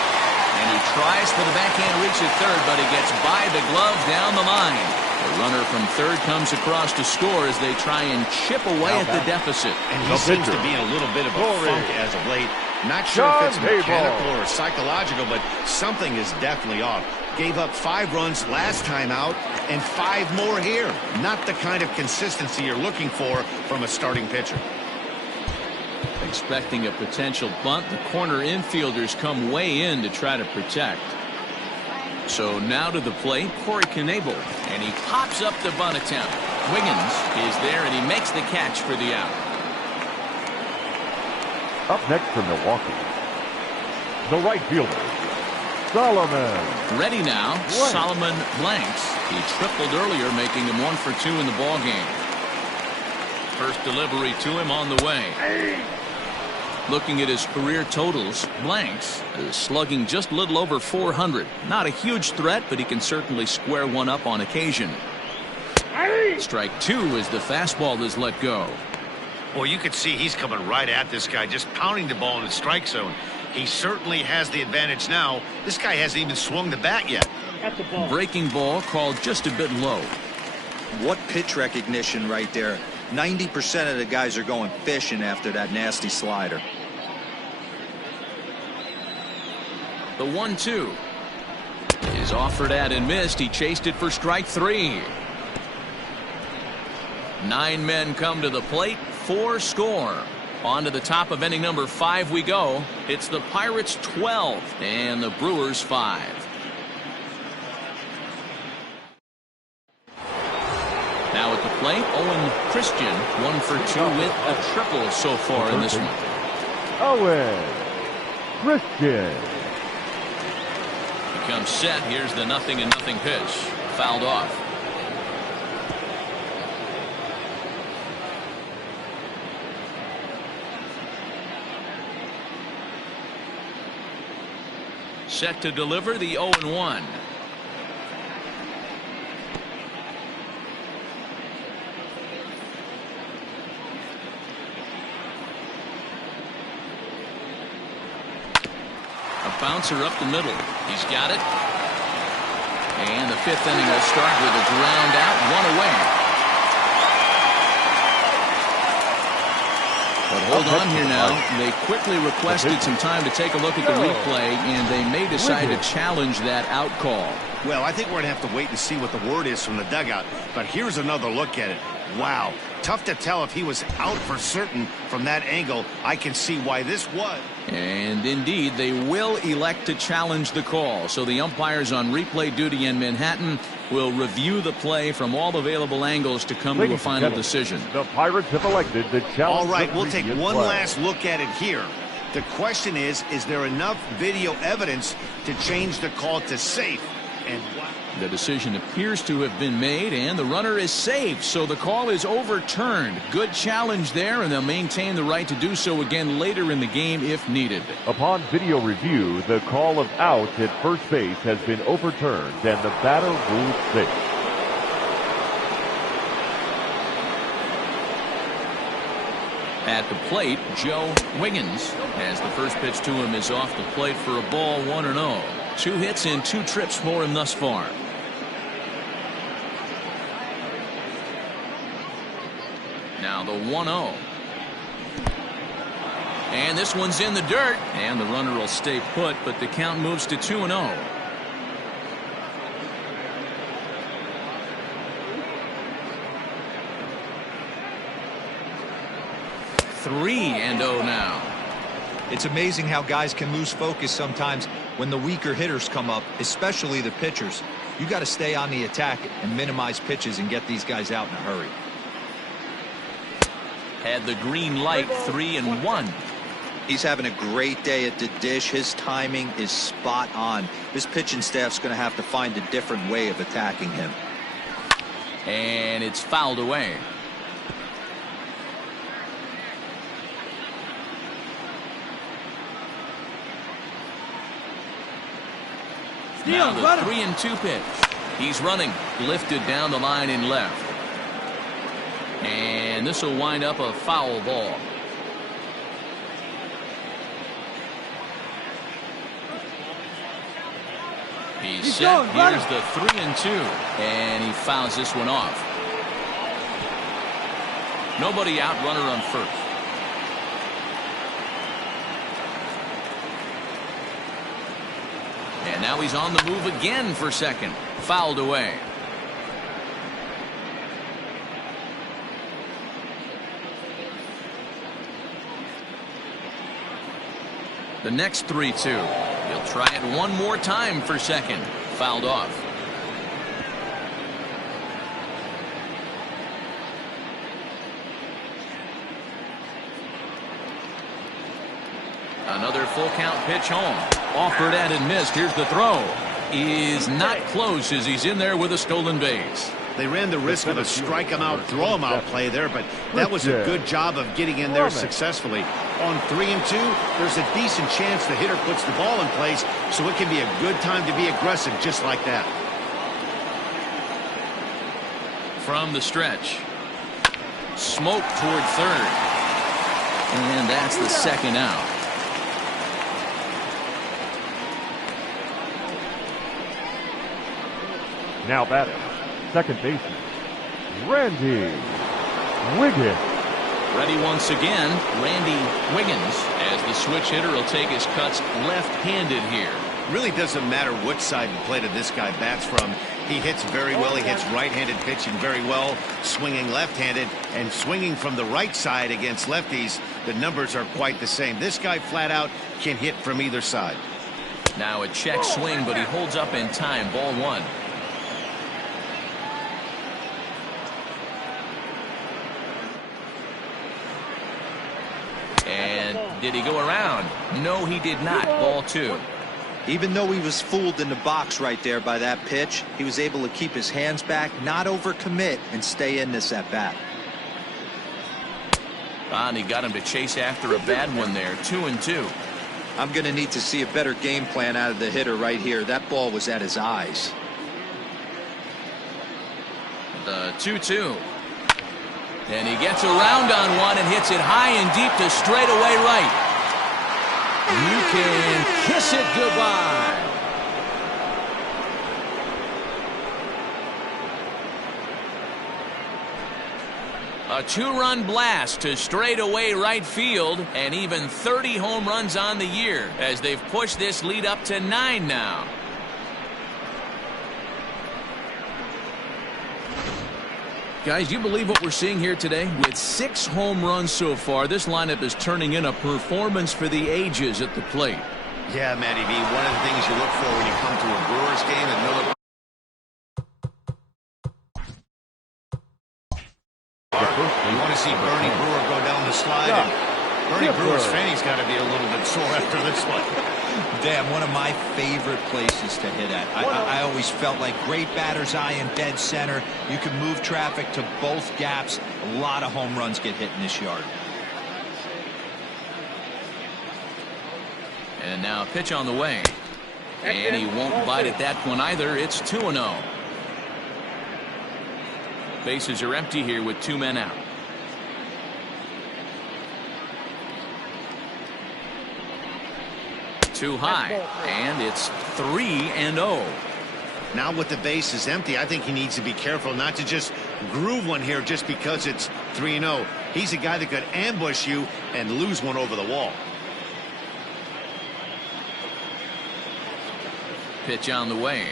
And he tries for the backhand reach at third, but he gets by the glove down the line. The runner from third comes across to score as they try and chip away at the deficit. And he seems to be in a little bit of a funk as of late. Not sure if it's mechanical or psychological, but something is definitely off. Gave up 5 runs last time out and 5 more here. Not the kind of consistency you're looking for from a starting pitcher. Expecting a potential bunt, the corner infielders come way in to try to protect. So now to the plate, Corey Knebel, and he pops up the bunt attempt. Wiggins is there, and he makes the catch for the out. Up next for Milwaukee, the right fielder, Solomon. Ready now, Solomon Blanks. He tripled earlier, making him 1 for 2 in the ballgame. First delivery to him on the way. Looking at his career totals, Blanks is slugging just a little over 400. Not a huge threat, but he can certainly square one up on occasion. Strike 2 as the fastball is let go. Well, you can see he's coming right at this guy, just pounding the ball in the strike zone. He certainly has the advantage now. This guy hasn't even swung the bat yet. That's a ball. Breaking ball called just a bit low. What pitch recognition right there. 90% of the guys are going fishing after that nasty slider. The 1-2 is offered at and missed. He chased it for strike 3. 9 men come to the plate, 4 score. On to the top of inning number 5 we go. It's the Pirates 12 and the Brewers 5. Now at the plate, Owen Christian, 1 for 2 with a triple so far in this one. Owen Christian. He comes set. Here's the 0-0 pitch. Fouled off. Set to deliver the 0-1. Bouncer up the middle. He's got it. And the 5th inning will start with a ground out, 1 away. But hold on here now. They quickly requested some time to take a look at the replay, and they may decide to challenge that out call. Well, I think we're going to have to wait and see what the word is from the dugout. But here's another look at it. Wow. Tough to tell if he was out for certain from that angle. I can see why this was. And indeed, they will elect to challenge the call. So the umpires on replay duty in Manhattan will review the play from all available angles to come to a final decision. The Pirates have elected to challenge. All right, we'll take one play. last look at it here. The question is there enough video evidence to change the call to safe? And the decision appears to have been made, and the runner is safe, so the call is overturned. Good challenge there, and they'll maintain the right to do so again later in the game if needed. Upon video review, the call of out at first base has been overturned, and the batter ruled safe. At the plate, Joe Wiggins, as the first pitch to him is off the plate for a ball, 1-0. 2 hits and 2 trips for him thus far. Now the 1-0. And this one's in the dirt. And the runner will stay put, but the count moves to 2-0. Three and 0 now. It's amazing how guys can lose focus sometimes when the weaker hitters come up, especially the pitchers. You got to stay on the attack and minimize pitches and get these guys out in a hurry. Had the green light, 3-1. He's having a great day at the dish. His timing is spot on. This pitching staff's going to have to find a different way of attacking him. And it's fouled away. Now the 3-2 pitch. He's running, lifted down the line in left. And this will wind up a foul ball. He's set. Here's the 3-2. And he fouls this one off. Nobody out, runner on first. And now he's on the move again for second. Fouled away. The next 3-2. He'll try it one more time for second. Fouled off. Another full count pitch home. Offered and missed. Here's the throw. Is not close as he's in there with a stolen base. They ran the risk of a strike him out, throw him out play there, but that was a good job of getting in there successfully. On 3-2, there's a decent chance the hitter puts the ball in place, so it can be a good time to be aggressive just like that. From the stretch. Smoke toward third. And that's the second out. Now batting, second baseman, Randy Wiggins. Ready once again, Randy Wiggins, as the switch hitter will take his cuts left-handed here. Really doesn't matter which side of the plate this guy bats from. He hits very well. He hits right-handed pitching very well, swinging left-handed and swinging from the right side against lefties. The numbers are quite the same. This guy flat out can hit from either side. Now a check swing, but he holds up in time. Ball 1. And did he go around? No, he did not. Ball 2. Even though he was fooled in the box right there by that pitch, he was able to keep his hands back, not overcommit, and stay in this at bat. And he got him to chase after a bad one there. 2-2. I'm going to need to see a better game plan out of the hitter right here. That ball was at his eyes. The 2-2. And he gets around on one and hits it high and deep to straightaway right. You can kiss it goodbye. A 2-run blast to straightaway right field, and even 30 home runs on the year as they've pushed this lead up to 9 now. Guys, do you believe what we're seeing here today? With 6 home runs so far, this lineup is turning in a performance for the ages at the plate. Yeah, Matty V, one of the things you look for when you come to a Brewers game at Miller. You want to see Bernie Brewer go down the slide. And Bernie Brewer's fanny's got to be a little bit sore after this one. Damn, one of my favorite places to hit at. I always felt like great batter's eye in dead center. You can move traffic to both gaps. A lot of home runs get hit in this yard. And now a pitch on the way. And he won't bite at that one either. It's 2-0. Bases are empty here with 2 men out. Too high, and it's 3-0. Now with the bases empty, I think he needs to be careful not to just groove one here just because it's 3-0. He's a guy that could ambush you and lose one over the wall. Pitch on the way.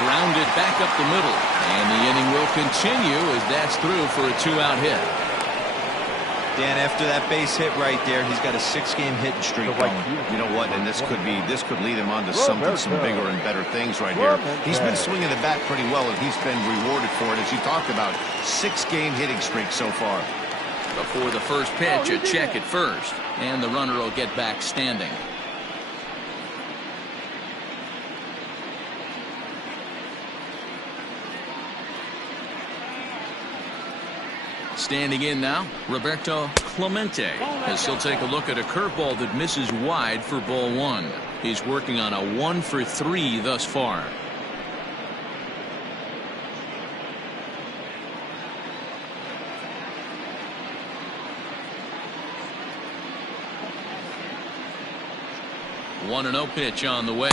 Grounded back up the middle, and the inning will continue as that's through for a 2-out hit. Dan, after that base hit right there, he's got a 6-game hitting streak going. You know what? And this could lead him on to some bigger and better things right here. He's been swinging the bat pretty well, and he's been rewarded for it, as you talked about. 6-game hitting streak so far. Before the first pitch, a check at first, and the runner will get back standing. Standing in now, Roberto Clemente, as he'll take a look at a curveball that misses wide for ball 1. He's working on a 1-for-3 thus far. One 1-0 pitch on the way.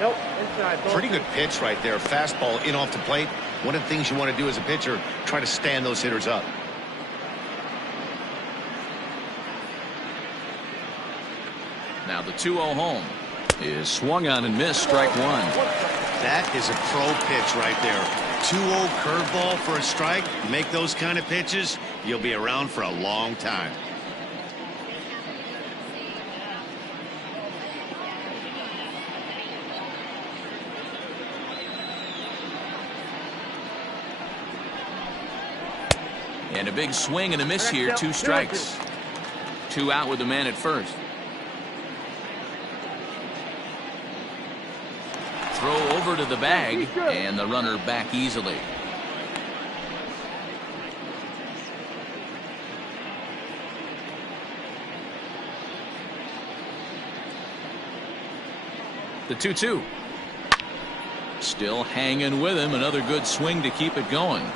Nope, inside. Pretty good pitch right there. Fastball in off the plate. One of the things you want to do as a pitcher, try to stand those hitters up. Now the 2-0 home is swung on and missed, strike 1. That is a pro pitch right there. 2-0 curveball for a strike. Make those kind of pitches, you'll be around for a long time. And a big swing and a miss here. 2 strikes. 2 out with the man at first. Throw over to the bag, and the runner back easily. The 2-2. Still hanging with him. Another good swing to keep it going.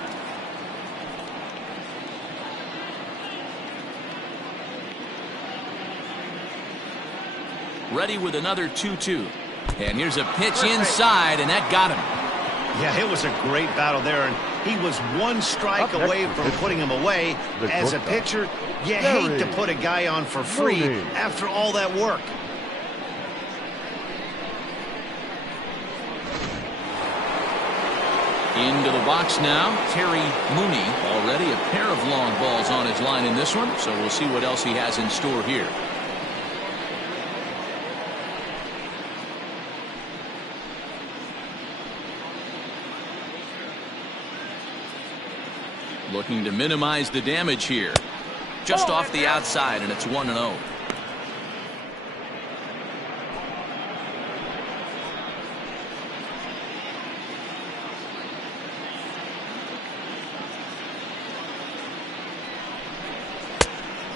Ready with another 2-2. And here's a pitch inside, and that got him. Yeah, it was a great battle there, and he was 1 strike away from putting him away. As a pitcher, you hate to put a guy on for free after all that work. Into the box now, Terry Mooney. Already a pair of long balls on his line in this one, so we'll see what else he has in store here. Looking to minimize the damage here. Just off the outside, and it's 1-0.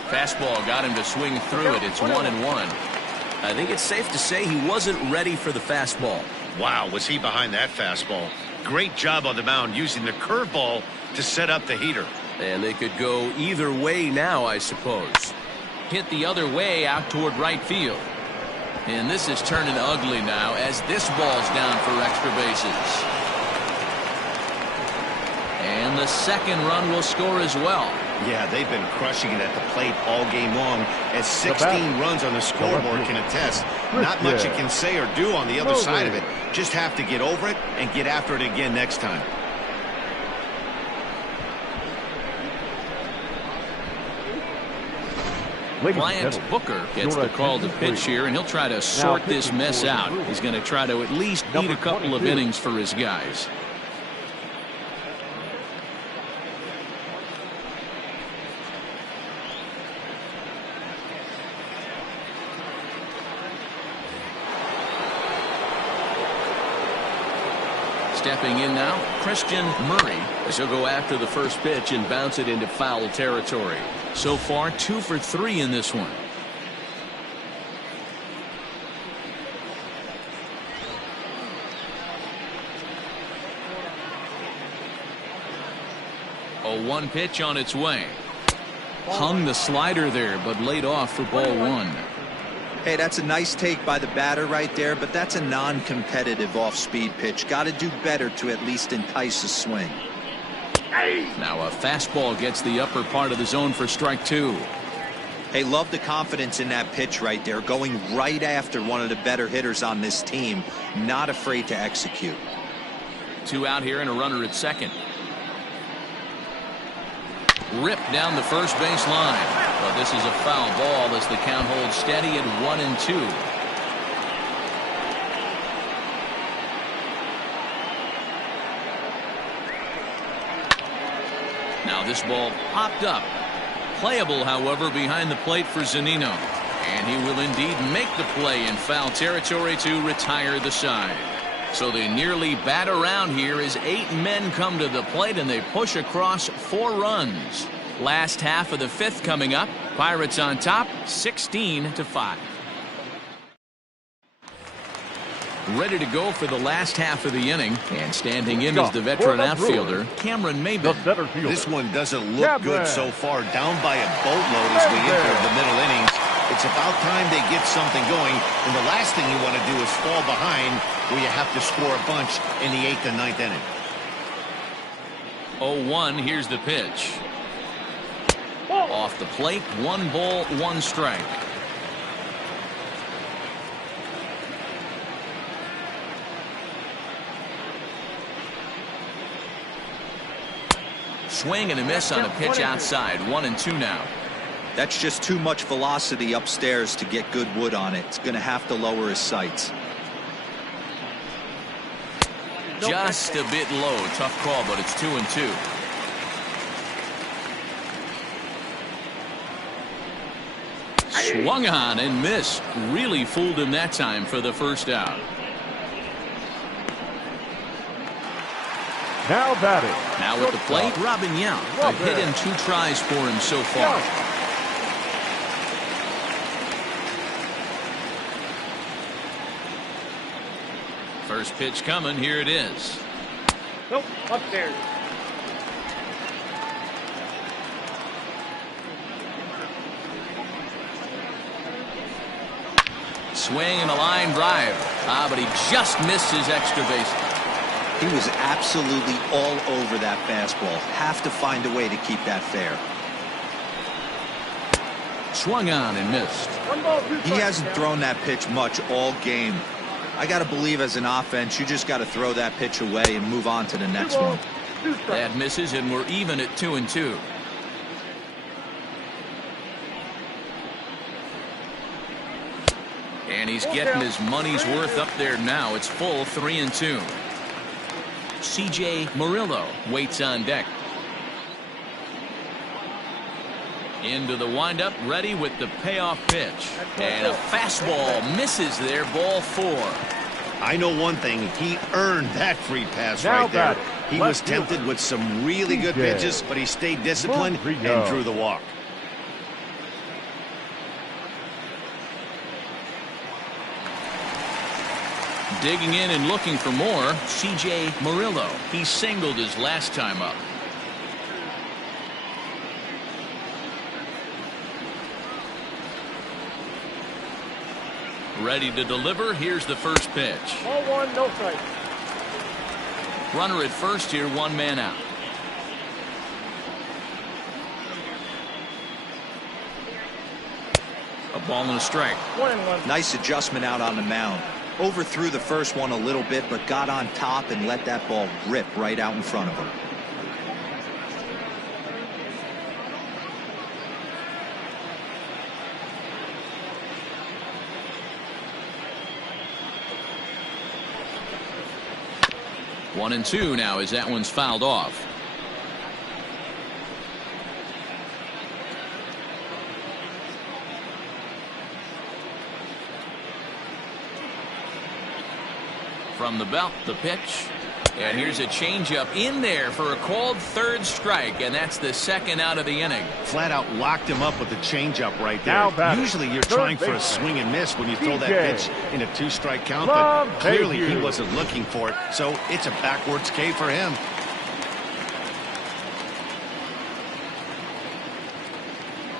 Fastball got him to swing through it. It's 1-1. I think it's safe to say he wasn't ready for the fastball. Wow, was he behind that fastball. Great job on the mound using the curveball to set up the heater. And they could go either way now, I suppose. Hit the other way out toward right field. And this is turning ugly now as this ball's down for extra bases. And the second run will score as well. Yeah, they've been crushing it at the plate all game long, as 16 runs on the scoreboard can attest. Not much you can say or do on the other side of it. Just have to get over it and get after it again next time. Bryant Booker gets the call to pitch here, and he'll try to sort this mess out. He's going to try to at least eat a couple of innings for his guys. Stepping in now, Christian Murray, as he'll go after the first pitch and bounce it into foul territory. So far, 2 for 3 in this one. A 1 pitch on its way. Hung the slider there, but laid off for ball 1. Hey, that's a nice take by the batter right there, but that's a non-competitive off-speed pitch. Got to do better to at least entice a swing. Now a fastball gets the upper part of the zone for strike 2. Hey, love the confidence in that pitch right there, going right after one of the better hitters on this team. Not afraid to execute. 2 out here and a runner at second. Ripped down the first base line. But this is a foul ball as the count holds steady at 1-2. Now this ball popped up. Playable, however, behind the plate for Zunino. And he will indeed make the play in foul territory to retire the side. So they nearly bat around here as 8 men come to the plate and they push across 4 runs. Last half of the 5th coming up. Pirates on top, 16-5. Ready to go for the last half of the inning, and standing in is the veteran outfielder, Cameron Maybin. This one doesn't look good so far. Down by a boatload as we enter the middle innings. It's about time they get something going, and the last thing you want to do is fall behind where you have to score a bunch in the 8th and 9th inning. 0-1, here's the pitch. Off the plate, 1 ball, 1 strike. Swing and a miss on a pitch outside. 1-2 now. That's just too much velocity upstairs to get good wood on it. It's going to have to lower his sights. Just a bit low. Tough call, but it's 2-2. Swung on and missed. Really fooled him that time for the first out. Now batting. Now at the plate, Robin Young. A hit in 2 tries for him so far. First pitch coming. Here it is. Nope, upstairs. Swing and a line drive. But he just missed his extra base. He was absolutely all over that fastball. Have to find a way to keep that fair. Swung on and missed. He hasn't thrown that pitch much all game. I got to believe as an offense, you just got to throw that pitch away and move on to the next one. That misses, and we're even at 2-2. And he's getting his money's worth up there now. It's full 3-2. C.J. Murillo waits on deck. Into the windup, ready with the payoff pitch. And a fastball misses there, ball 4. I know one thing. He earned that free pass right there. He was tempted with some really good pitches, but he stayed disciplined and drew the walk. Digging in and looking for more, C.J. Murillo. He singled his last time up. Ready to deliver. Here's the first pitch. Ball 1, no strike. Runner at first here, 1 man out. A ball and a strike. 1-1. Nice adjustment out on the mound. Overthrew the first one a little bit, but got on top and let that ball rip right out in front of him. 1-2 now as that one's fouled off. From the belt, the pitch. And here's a changeup in there for a called third strike, and that's the second out of the inning. Flat out locked him up with the changeup right there. Usually you're trying for a swing and miss when you throw that pitch in a 2-strike count, but clearly he wasn't looking for it, so it's a backwards K for him.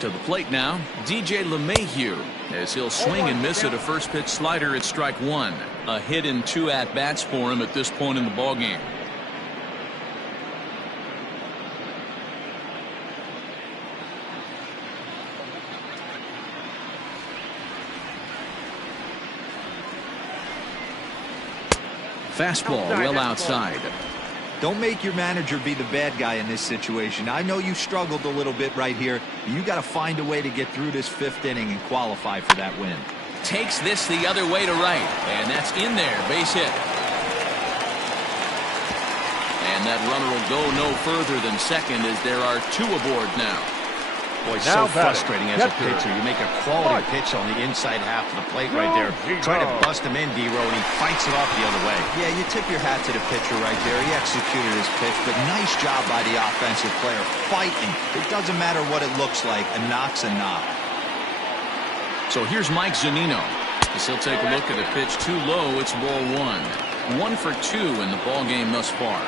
To the plate now, DJ LeMahieu, as he'll swing and miss at a first pitch slider at strike one. A hit in 2 at-bats for him at this point in the ballgame. Fastball well outside. Don't make your manager be the bad guy in this situation. I know you struggled a little bit right here. You got to find a way to get through this 5th inning and qualify for that win. Takes this the other way to right, and that's in there. Base hit. And that runner will go no further than second as there are 2 aboard now. Boy, so frustrating as a pitcher. You make a quality pitch on the inside half of the plate right there. Try to bust him in, D-Row, and he fights it off the other way. Yeah, you tip your hat to the pitcher right there. He executed his pitch, but nice job by the offensive player fighting. It doesn't matter what it looks like. A knock's a knock. So here's Mike Zunino. As he'll take a look at a pitch too low. It's ball 1. 1 for 2 in the ball game thus far.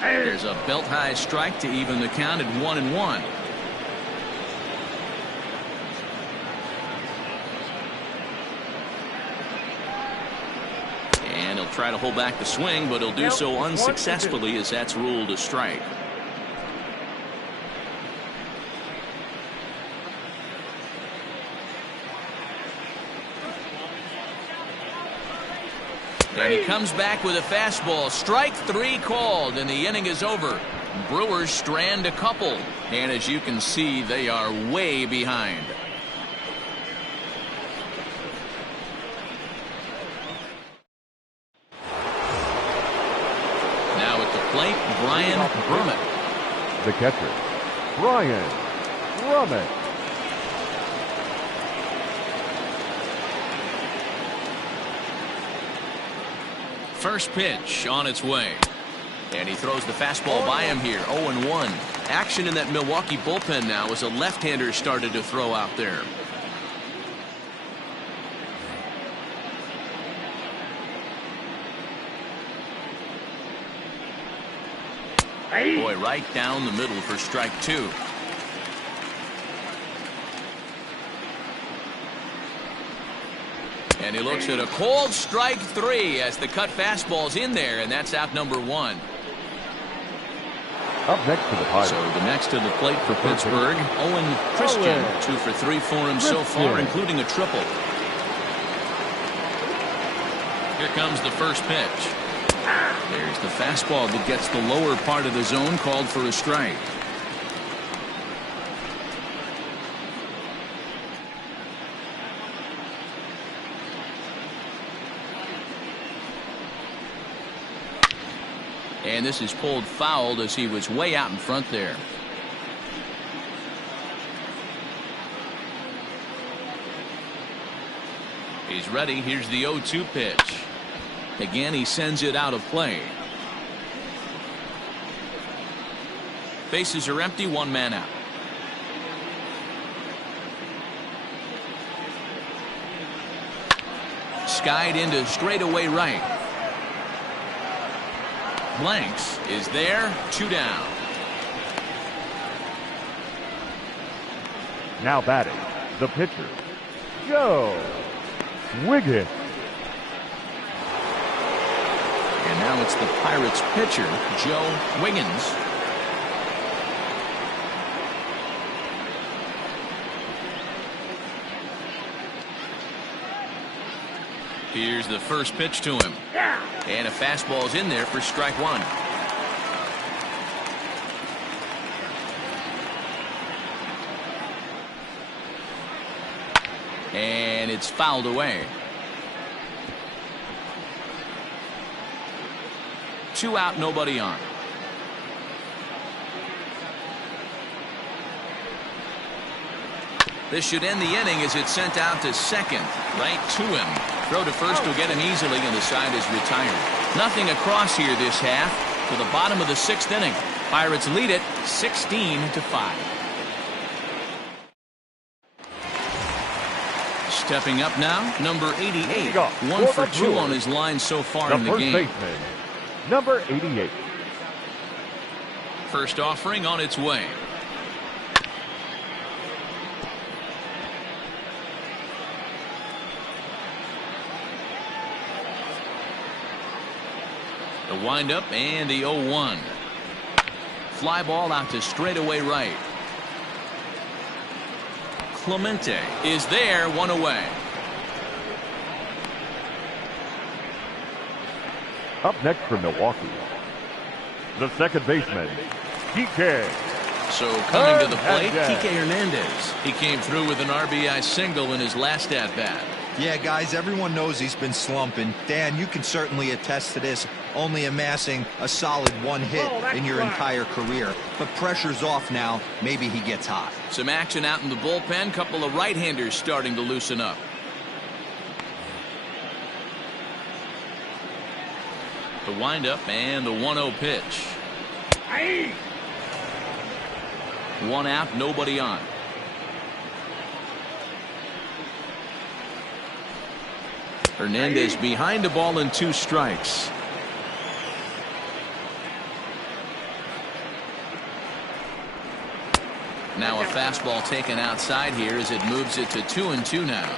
There's a belt-high strike to even the count at 1-1. And he'll try to hold back the swing, but he'll do so unsuccessfully as that's ruled a strike. And he comes back with a fastball. Strike 3 called, and the inning is over. Brewers strand a couple, and as you can see, they are way behind. Now at the plate, Brian Brummett. The catcher, Brian Brummett. First pitch on its way. And he throws the fastball by him here. 0-1. Action in that Milwaukee bullpen now as a left-hander started to throw out there. Boy, right down the middle for strike 2. And he looks at a cold strike 3 as the cut fastball's in there, and that's out number 1. Up next to the Pirates. So the next to the plate for Pittsburgh, Owen Christian. 2 for 3 for him so far, including a triple. Here comes the first pitch. There's the fastball that gets the lower part of the zone, called for a strike. And this is pulled fouled as he was way out in front there. He's ready. Here's the 0-2 pitch. Again, he sends it out of play. Bases are empty, 1 man out. Skied into straightaway right. Blanks is there, 2 down. Now batting, the pitcher, Joe Wiggins. And now it's the Pirates pitcher, Joe Wiggins. Here's the first pitch to him. And a fastball's in there for strike 1. And it's fouled away. 2 out, nobody on. This should end the inning as it's sent out to second. Right to him. Throw to first will get him easily, and the side is retired. Nothing across here this half to the bottom of the 6th inning. Pirates lead it 16-5. Stepping up now, number 88. 1 for 2 on his line so far in the game. Baseman, number 88. First offering on its way. The windup and the 0-1. Fly ball out to straightaway right. Clemente is there, 1 away. Up next for Milwaukee, the second baseman, Kike. So coming to the plate, Kike Hernandez. He came through with an RBI single in his last at-bat. Yeah, guys, everyone knows he's been slumping. Dan, you can certainly attest to this, only amassing a solid 1 hit in your entire career. But pressure's off now. Maybe he gets hot. Some action out in the bullpen. Couple of right-handers starting to loosen up. The windup and the 1-0 pitch. 1 out, nobody on. Hernandez behind the ball and 2 strikes. Now a fastball taken outside here as it moves it to 2-2 now.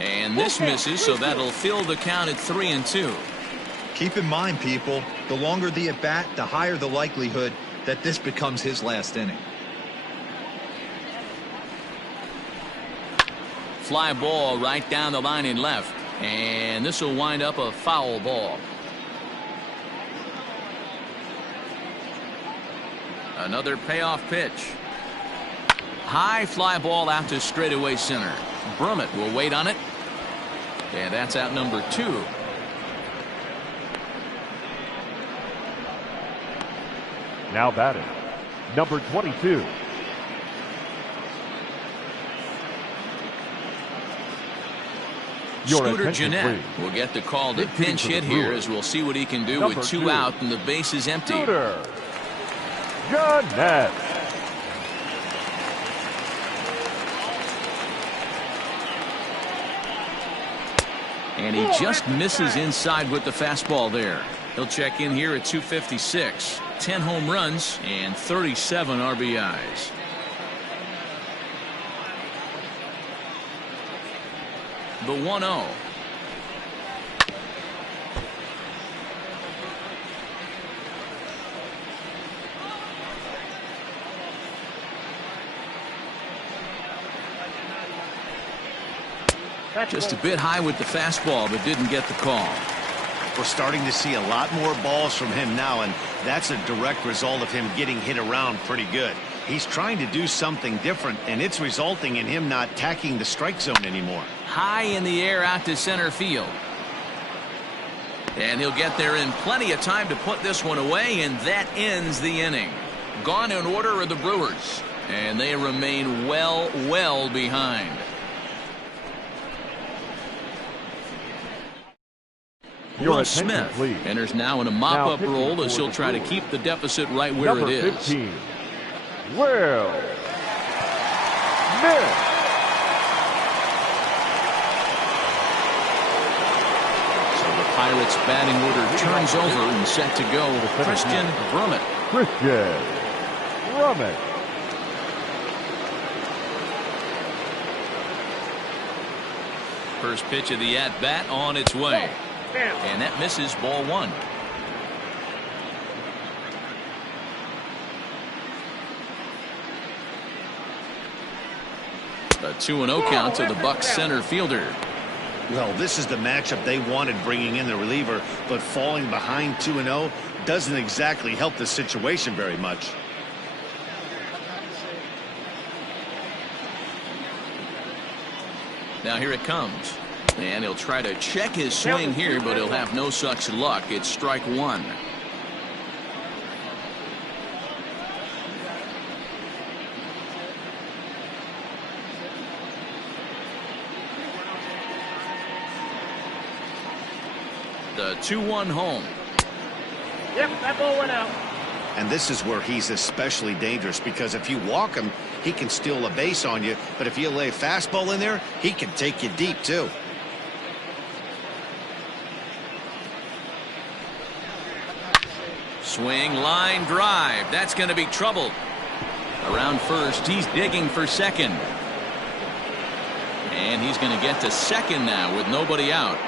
And this misses, so that'll fill the count at 3-2. Keep in mind, people, the longer the at bat, the higher the likelihood that this becomes his last inning. Fly ball right down the line in left, and this will wind up a foul ball. Another payoff pitch. High fly ball out to straightaway center. Brummett will wait on it, and that's out number 2. Now batting, number 22. Scooter Gennett will get the call to pinch hit here, as we'll see what he can do with 2 out and the base is empty. Scooter Gennett. And he just misses inside with the fastball there. He'll check in here at 256. 10 home runs and 37 RBIs. The 1-0. Just a bit high with the fastball, but didn't get the call. We're starting to see a lot more balls from him now, and that's a direct result of him getting hit around pretty good. He's trying to do something different, and it's resulting in him not tacking the strike zone anymore. High in the air out to center field. And he'll get there in plenty of time to put this one away, and that ends the inning. Gone in order are the Brewers, and they remain well behind. Will Smith enters now in a mop-up role as he'll try to keep the deficit right where it is. 15, Will Smith. So the Pirates batting order turns over and set to go. Christian Brummett. First pitch of the at-bat on its way. And that misses, ball 1. A 2-0 count to the Bucs center fielder. Well, this is the matchup they wanted, bringing in the reliever, but falling behind 2-0 doesn't exactly help the situation very much. Now here it comes. And he'll try to check his swing here, but he'll have no such luck. It's strike one. The 2-1 home. Yep, that ball went out. And this is where he's especially dangerous, because if you walk him, he can steal a base on you. But if you lay a fastball in there, he can take you deep, too. Swing, line, drive. That's going to be trouble. Around first, he's digging for second. And he's going to get to second now with nobody out.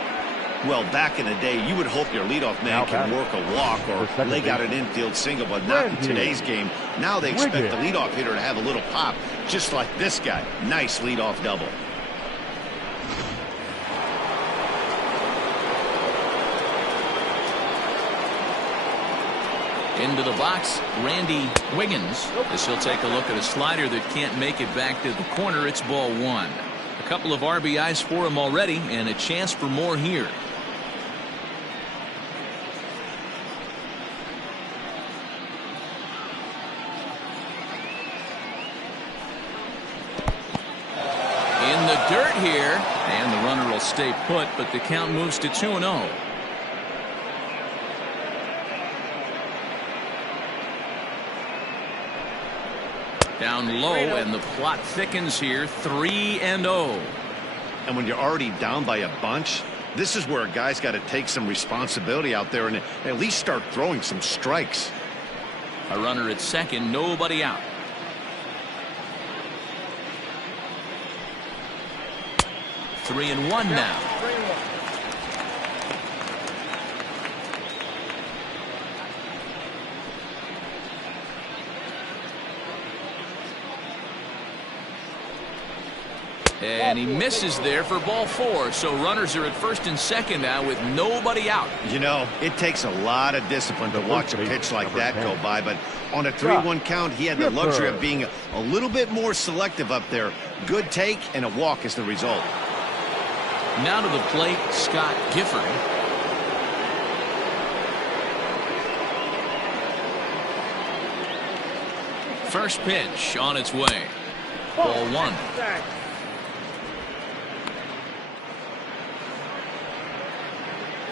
Well, back in the day, you would hope your leadoff man can work a walk or leg out an infield single, but not in today's game. Now they expect the leadoff hitter to have a little pop, just like this guy. Nice leadoff double. Into the box, Randy Wiggins. As he'll take a look at a slider that can't make it back to the corner. It's ball one. A couple of RBIs for him already, and a chance for more here. In the dirt here, and the runner will stay put, but the count moves to 2-0. Down low, and the plot thickens here. 3-0. And when you're already down by a bunch, this is where a guy's got to take some responsibility out there and at least start throwing some strikes. A runner at second, nobody out. Three and one now. 3-1. And he misses there for ball four. So runners are at first and second now with nobody out. You know, it takes a lot of discipline to watch a pitch like that go by, but on a 3-1 count, he had the luxury of being a little bit more selective up there. Good take and a walk is the result. Now to the plate, Scott Gifford. First pitch on its way. Ball one.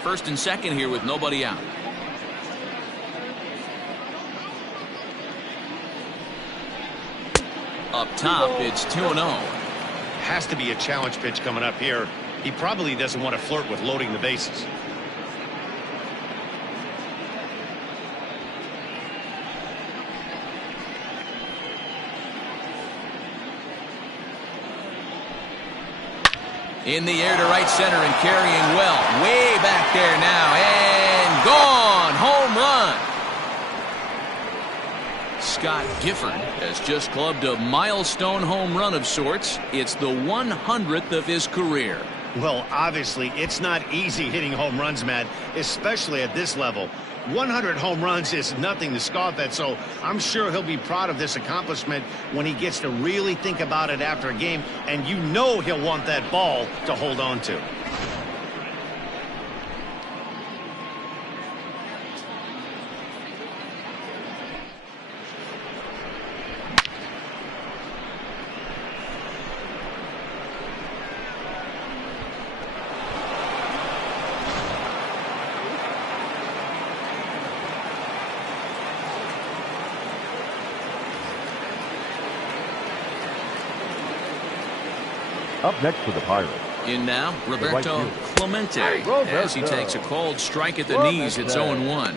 First and second here with nobody out. Up top, it's 2-0. Has to be a challenge pitch coming up here. He probably doesn't want to flirt with loading the bases. In the air to right center and carrying well. Way back there now. And gone. Home run. Scott Gifford has just clubbed a milestone home run of sorts. It's the 100th of his career. Well, obviously, it's not easy hitting home runs, Matt, especially at this level. 100 home runs is nothing to scoff at, so I'm sure he'll be proud of this accomplishment when he gets to really think about it after a game, and you know he'll want that ball to hold on to. Up next for the Pirates. In now, Roberto Clemente, as he takes a cold strike at the knees. It's 0-1.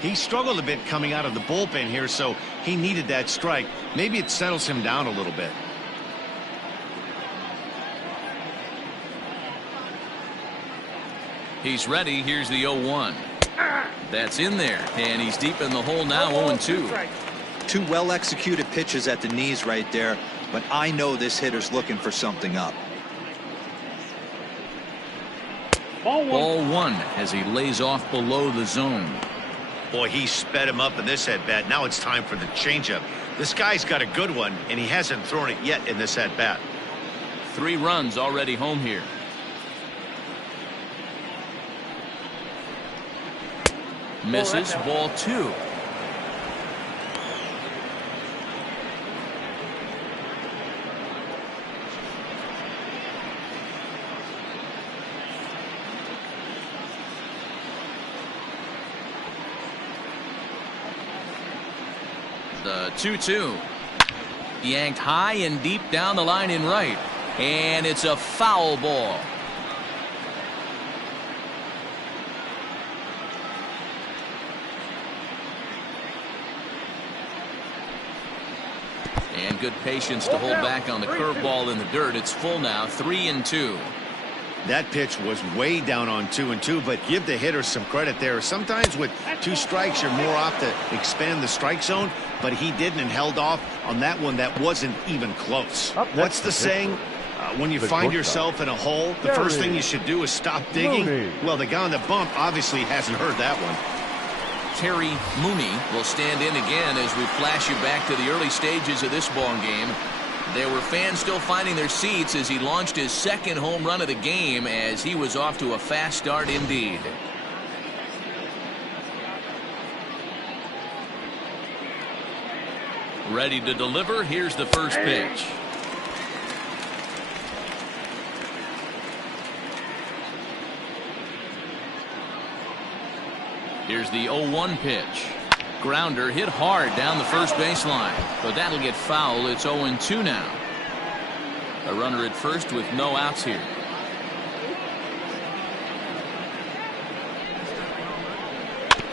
He struggled a bit coming out of the bullpen here, so he needed that strike. Maybe it settles him down a little bit. He's ready. Here's the 0-1. That's in there, and he's deep in the hole now. 0-2. Two well-executed pitches at the knees right there, but I know this hitter's looking for something up. Ball one as he lays off below the zone. Boy, he sped him up in this at-bat. Now it's time for the changeup. This guy's got a good one, and he hasn't thrown it yet in this at-bat. 3 runs already home here. Misses, ball 2. The 2-2. Yanked high and deep down the line in right. And it's a foul ball. And good patience to hold back on the curveball in the dirt. It's full now, 3-2. That pitch was way down on 2-2, but give the hitter some credit there. Sometimes with 2 strikes, you're more off to expand the strike zone, but he didn't and held off on that one that wasn't even close. What's the saying? When you find yourself in a hole, the first thing you should do is stop digging. Well, the guy on the bump obviously hasn't heard that one. Terry Mooney will stand in again as we flash you back to the early stages of this ball game. There were fans still finding their seats as he launched his 2nd home run of the game, as he was off to a fast start indeed. Ready to deliver. Here's the first pitch. Here's the 0-1 pitch. Grounder hit hard down the first baseline, but that'll get foul. It's 0-2 now. A runner at first with no outs here.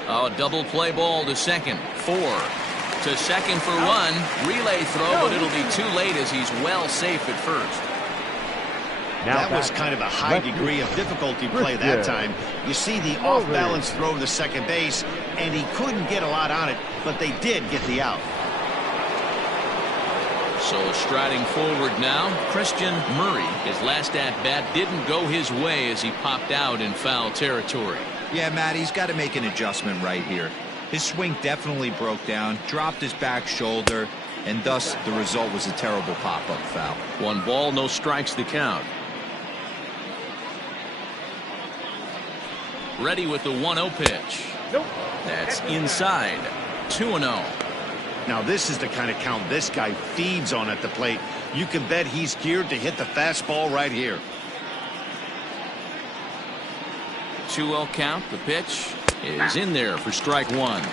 Oh, a double play ball to second. 4 to second for 1. Relay throw, but it'll be too late as he's well safe at first. That was kind of a high degree of difficulty play that time. You see the off-balance throw to second base, and he couldn't get a lot on it, but they did get the out. So striding forward now, Christian Murray. His last at-bat didn't go his way as he popped out in foul territory. Yeah, Matt, he's got to make an adjustment right here. His swing definitely broke down, dropped his back shoulder, and thus the result was a terrible pop-up foul. 1 ball, no strikes the count. Ready with the 1-0 pitch. That's inside. 2-0. Now this is the kind of count this guy feeds on at the plate. You can bet he's geared to hit the fastball right here. 2-0 count. The pitch is in there for strike 1.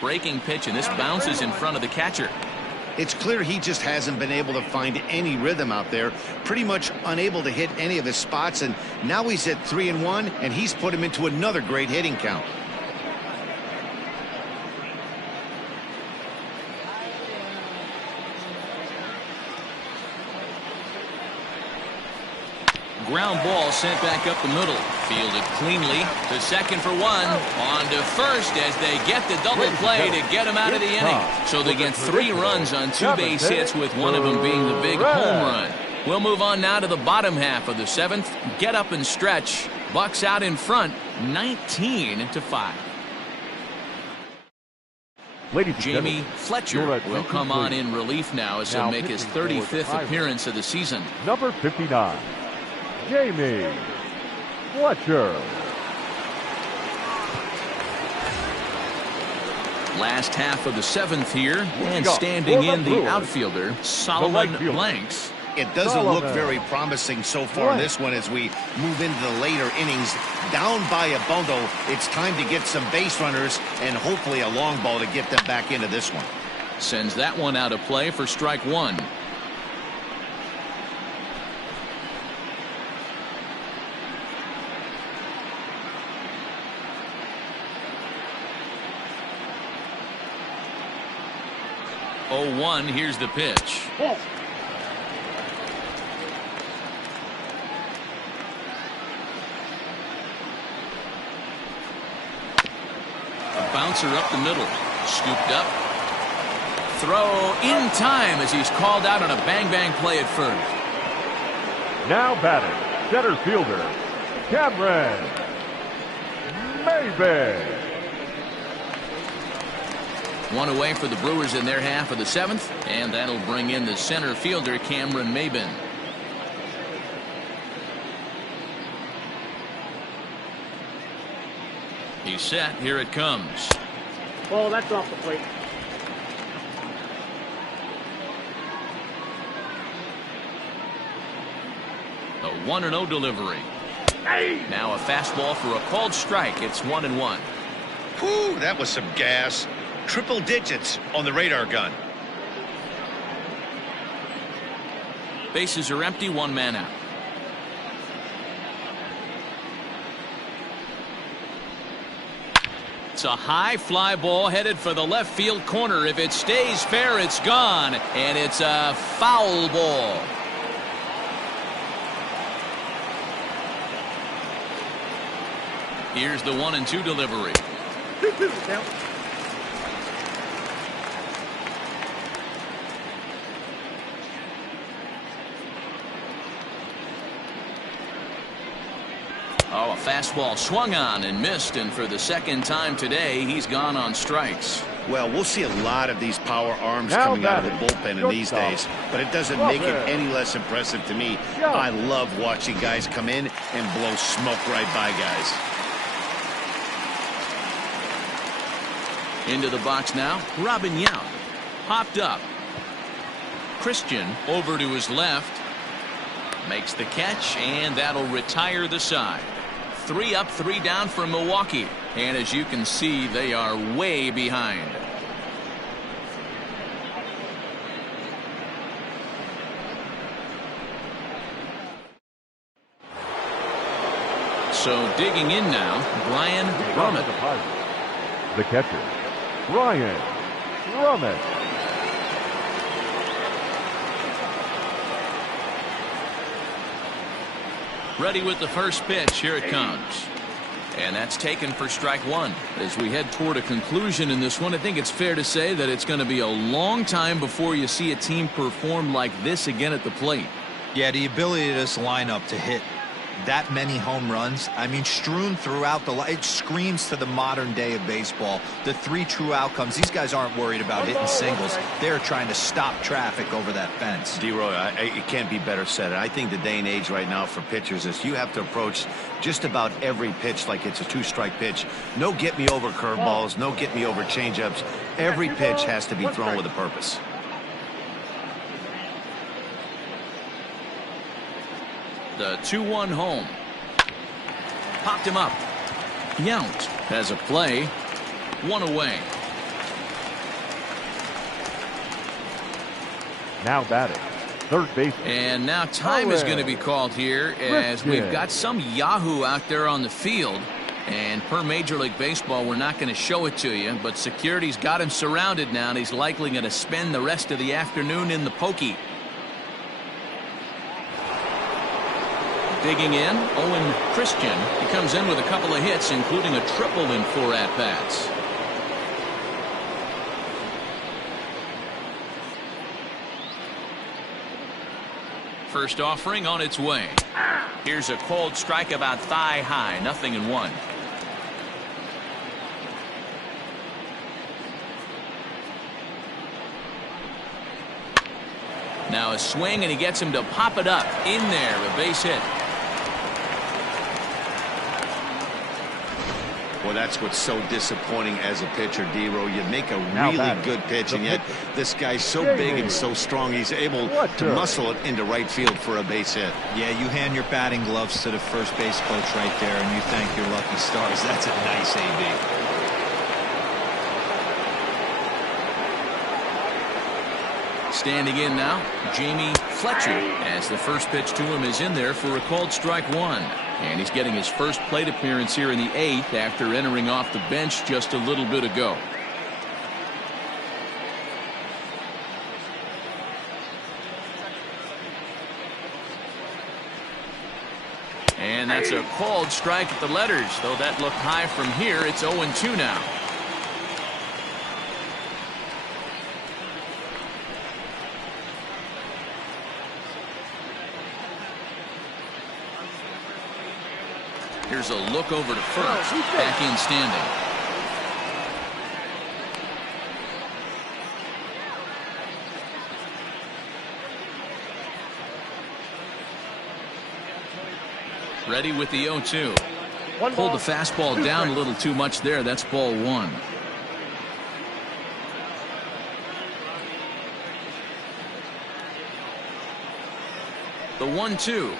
Breaking pitch, and this bounces in front of the catcher. It's clear he just hasn't been able to find any rhythm out there. Pretty much unable to hit any of his spots, and now he's at 3-1, and he's put him into another great hitting count. Ground ball sent back up the middle. Fielded cleanly to second for 1. On to first as they get the double play to get him out of the inning. So they get 3 runs on 2 base hits, with one of them being the big home run. We'll move on now to the bottom half of the 7th. Get up and stretch. Bucks out in front, 19-5. Jamie Fletcher will come on in relief now as he'll make his 35th appearance of the season. Number 59. Jamie Fletcher. Last half of the 7th here, and standing in the outfielder, Solomon Blanks. It doesn't look very promising so far in this one as we move into the later innings. Down by a bundle, it's time to get some base runners and hopefully a long ball to get them back into this one. Sends that one out of play for strike 1. Here's the pitch. A bouncer up the middle. Scooped up. Throw in time as he's called out on a bang-bang play at first. Now batting, center fielder, Cameron Maybin. One away for the Brewers in their half of the 7th, and that'll bring in the center fielder, Cameron Maybin. He's set. Here it comes. Oh, that's off the plate. A 1-0 delivery. Now a fastball for a called strike. It's 1-1. Whew, that was some gas. Triple digits on the radar gun. Bases are empty. One man out. It's a high fly ball headed for the left field corner. If it stays fair, it's gone. And it's a foul ball. Here's the 1-2 delivery. 2-2 count. Oh, a fastball swung on and missed, and for the second time today, he's gone on strikes. Well, we'll see a lot of these power arms Now coming out of the batting, bullpen in these shortstop. days, but it doesn't make it any less impressive to me. Yeah. I love watching guys come in and blow smoke right by guys. Into the box now, Robin Yount. Popped up. Christian over to his left. Makes the catch, and that'll retire the side. 3 up, 3 down for Milwaukee. And as you can see, they are way behind. So digging in now, Brian Brummett. The catcher, Brian Brummett. Ready with the first pitch. Here it comes. And that's taken for strike 1. As we head toward a conclusion in this one, I think it's fair to say that it's going to be a long time before you see a team perform like this again at the plate. Yeah, the ability of this lineup to hit that many home runs, I mean, strewn throughout the line, it screams to the modern day of baseball. The 3 true outcomes. These guys aren't worried about hitting singles. They're trying to stop traffic over that fence. D-Roy, it can't be better said. I think the day and age right now for pitchers is you have to approach just about every pitch like it's a 2-strike pitch. No get-me-over curveballs, no get-me-over changeups. Every pitch has to be thrown with a purpose. The 2-1 home. Popped him up. Yount has a play. 1 away. Now batting, third base. And now time is going to be called here as we've got some Yahoo out there on the field. And per Major League Baseball, we're not going to show it to you, but security's got him surrounded now, and he's likely going to spend the rest of the afternoon in the pokey. Digging in, Owen Christian. He comes in with a couple of hits, including a triple in 4 at-bats. First offering on its way. Here's a cold strike about thigh high, 0-1. Now a swing, and he gets him to pop it up in there, a base hit. Well, that's what's so disappointing as a pitcher, D-Roy. You make a really good pitch, and yet this guy's so big and so strong, he's able to muscle it into right field for a base hit. Yeah, you hand your batting gloves to the first base coach right there, and you thank your lucky stars. That's a nice AB. Standing in now, Jamie Fletcher, as the first pitch to him is in there for a called strike 1. And he's getting his first plate appearance here in the 8th after entering off the bench just a little bit ago. And that's a called strike at the letters, though that looked high from here. It's 0-2 now. Here's a look over to first. Back in standing. Ready with the 0-2. Pulled the fastball down a little too much there. That's ball 1. The 1-2.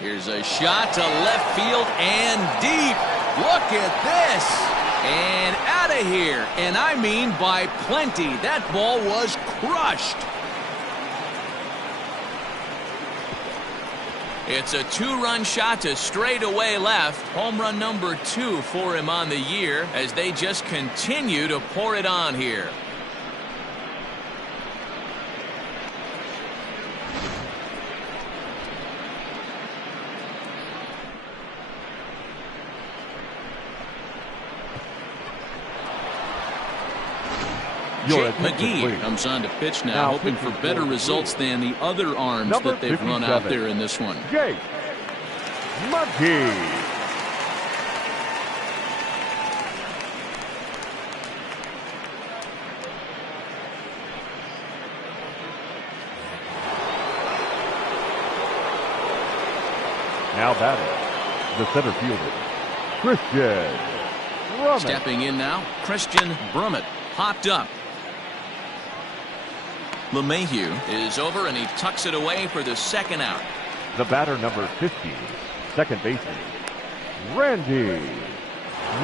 Here's a shot to left field and deep. Look at this. And out of here. And I mean by plenty. That ball was crushed. It's a 2-run shot to straightaway left. Home run number 2 for him on the year as they just continue to pour it on here. Jake McGee comes on to pitch now, hoping for better results than the other arms that they've run out there in this one. Jake McGee. Now batting, the center fielder, Christian Brummett. Stepping in now, Christian Brummett hopped up. LeMahieu is over and he tucks it away for the second out. The batter number 50, second baseman, Randy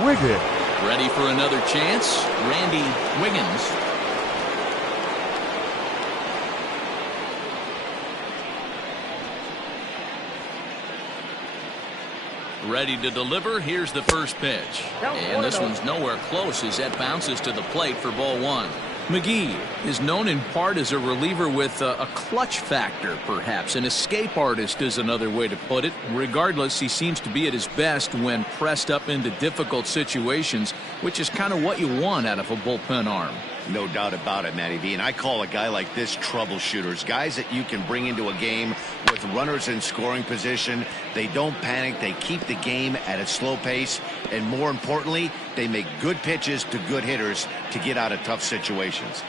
Wiggins. Ready for another chance, Randy Wiggins. Ready to deliver. Here's the first pitch. And this one's nowhere close as that bounces to the plate for ball 1. McGee is known in part as a reliever with a clutch factor, perhaps. An escape artist is another way to put it. Regardless, he seems to be at his best when pressed up into difficult situations, which is kind of what you want out of a bullpen arm. No doubt about it, Matty V. And I call a guy like this troubleshooters, guys that you can bring into a game with runners in scoring position. They don't panic. They keep the game at a slow pace. And more importantly, they make good pitches to good hitters to get out of tough situations.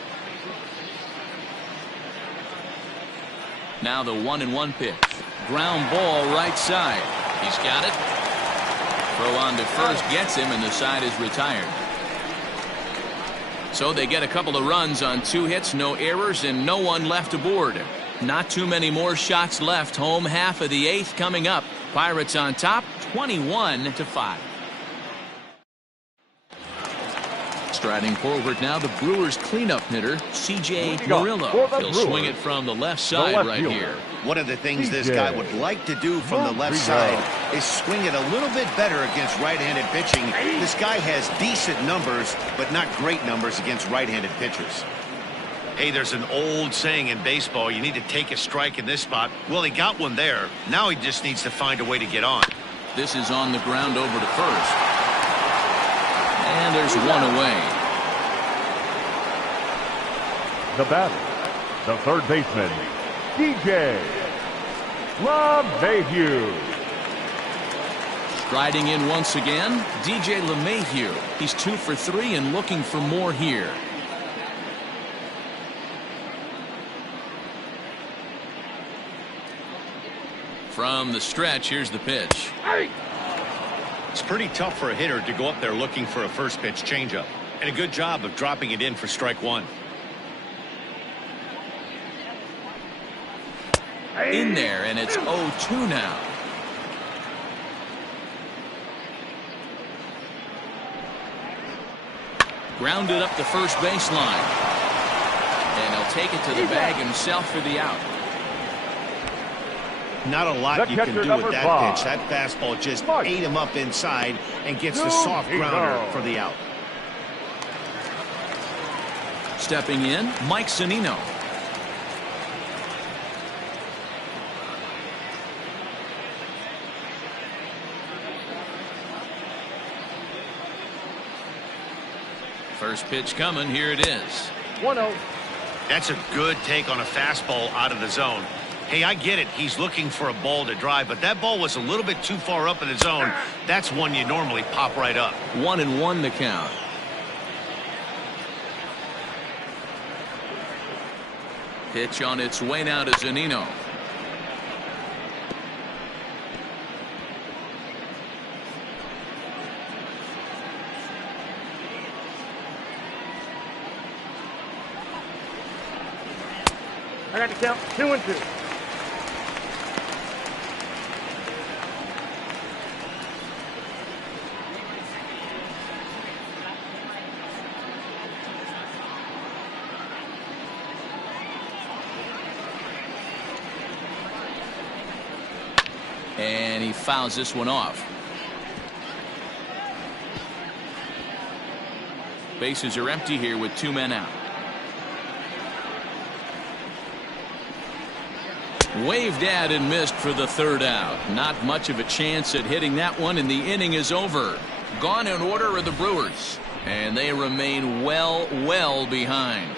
Now the 1-1 pitch. Ground ball right side. He's got it. Throw on to first gets him, and the side is retired. So they get a couple of runs on 2 hits, no errors, and no one left aboard. Not too many more shots left. Home half of the 8th coming up. Pirates on top, 21-5. Striding forward now, the Brewers cleanup hitter, C.J. Murillo. He'll swing it from the left side right here. One of the things this guy would like to do from the left side is swing it a little bit better against right-handed pitching. This guy has decent numbers, but not great numbers against right-handed pitchers. Hey, there's an old saying in baseball, you need to take a strike in this spot. Well, he got one there. Now he just needs to find a way to get on. This is on the ground over to first. And there's one away. The batter, the third baseman, DJ LeMahieu. Striding in once again, DJ LeMahieu. He's 2 for 3 and looking for more here. From the stretch, here's the pitch. It's pretty tough for a hitter to go up there looking for a first pitch changeup. And a good job of dropping it in for strike 1. In there, and it's 0-2 now. Grounded up the first baseline. And he'll take it to the bag himself for the out. Not a lot you can do with that pitch. That fastball just ate him up inside and gets the soft grounder for the out. Stepping in, Mike Zunino. First pitch coming. Here it is. 1-0. That's a good take on a fastball out of the zone. Hey, I get it. He's looking for a ball to drive, but that ball was a little bit too far up in the zone. That's one you normally pop right up. 1-1 the count. Pitch on its way now to Zunino. I got to count 2-2. And he fouls this one off. Bases are empty here with 2 men out. Waved at and missed for the 3rd out. Not much of a chance at hitting that one, and the inning is over. Gone in order are the Brewers, and they remain well behind.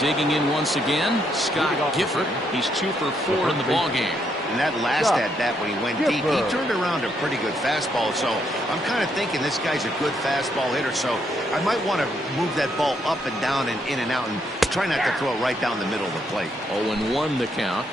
Digging in once again, Scott Gifford. He's 2 for 4 in the ballgame. And that last at-bat when he went deep, he turned around a pretty good fastball. So I'm kind of thinking this guy's a good fastball hitter. So I might want to move that ball up and down and in and out and try not to throw it right down the middle of the plate. 0-1 the count.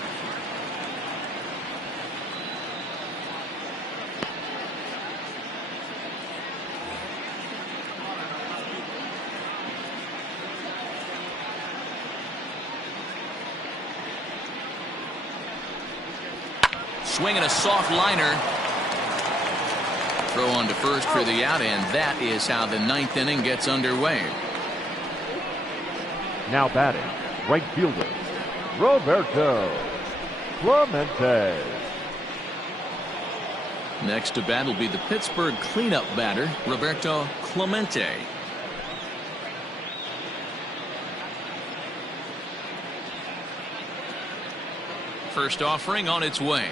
Swinging a soft liner. Throw on to first for the out, and that is how the 9th inning gets underway. Now batting, right fielder, Roberto Clemente. Next to bat will be the Pittsburgh cleanup batter, Roberto Clemente. First offering on its way.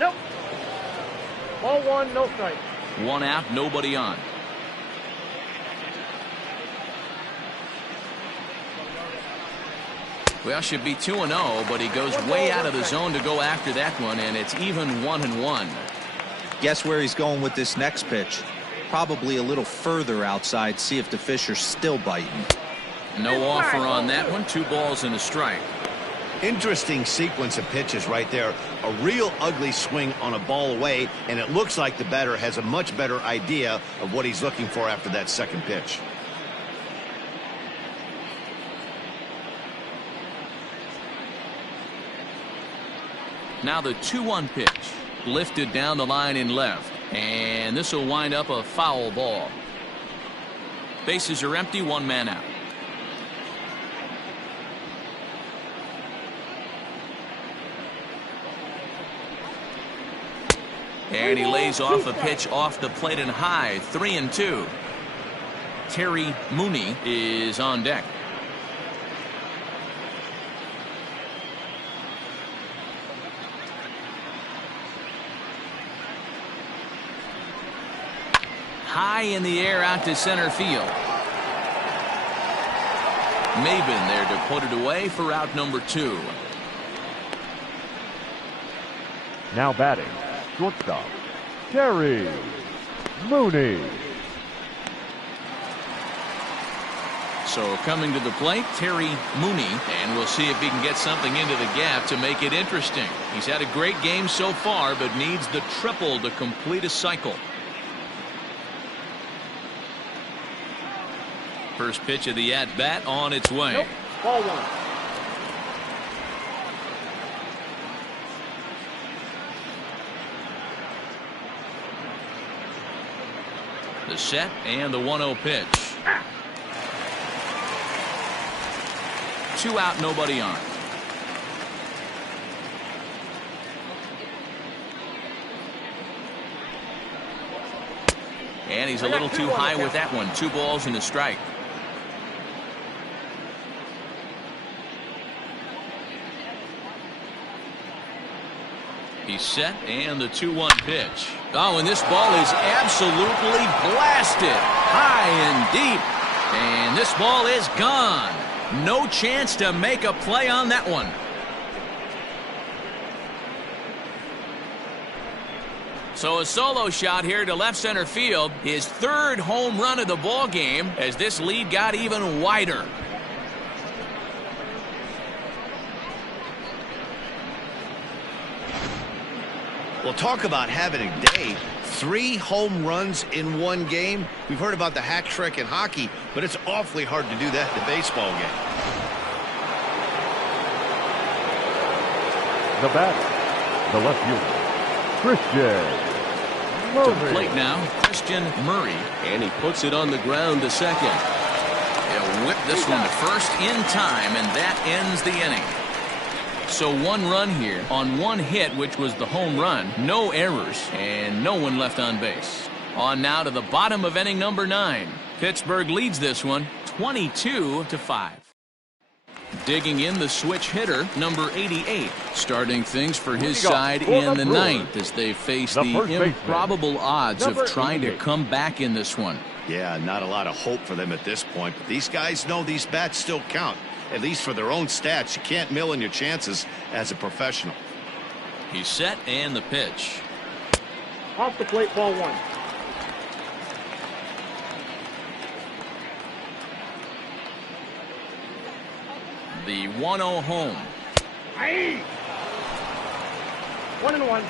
Nope. Ball 1, no strike. 1 out, nobody on. Well, should be 2-0, but he goes way out of the zone to go after that one, and it's even 1-1. Guess where he's going with this next pitch? Probably a little further outside, see if the fish are still biting. No offer on that one. 2 balls and a strike. Interesting sequence of pitches right there. A real ugly swing on a ball away, and it looks like the batter has a much better idea of what he's looking for after that second pitch. Now the 2-1 pitch. Lifted down the line in left, and this will wind up a foul ball. Bases are empty, 1 man out. And he lays off a pitch off the plate and high. 3-2. Terry Mooney is on deck. High in the air out to center field. Maben there to put it away for out number 2. Now batting, shortstop, Terry Mooney. So coming to the plate, Terry Mooney, and we'll see if he can get something into the gap to make it interesting. He's had a great game so far, but needs the triple to complete a cycle. First pitch of the at-bat on its way. Nope. Ball 1. The set and the 1-0 pitch. 2 out, nobody on. And he's a little too high with that one. 2 balls and a strike. He's set, and the 2-1 pitch. Oh, and this ball is absolutely blasted high and deep. And this ball is gone. No chance to make a play on that one. So a solo shot here to left center field. His third home run of the ball game as this lead got even wider. Well, talk about having a day. 3 home runs in one game. We've heard about the hack trick in hockey, but it's awfully hard to do that in a baseball game. The bat, the left fielder, Christian to the plate now, Christian Murray, and he puts it on the ground to second. He'll whip this one to first in time, and that ends the inning. So 1 run here on 1 hit, which was the home run, no errors, and no one left on base. On now to the bottom of inning number 9. Pittsburgh leads this one 22-5. Digging in the switch hitter, number 88, starting things for his side in the 9th as they face the improbable odds of trying to come back in this one. Yeah, not a lot of hope for them at this point, but these guys know these bats still count, at least for their own stats. You can't mill in your chances as a professional. He's set, and the pitch. Off the plate, ball 1. The 1-0 home. Aye. 1-1.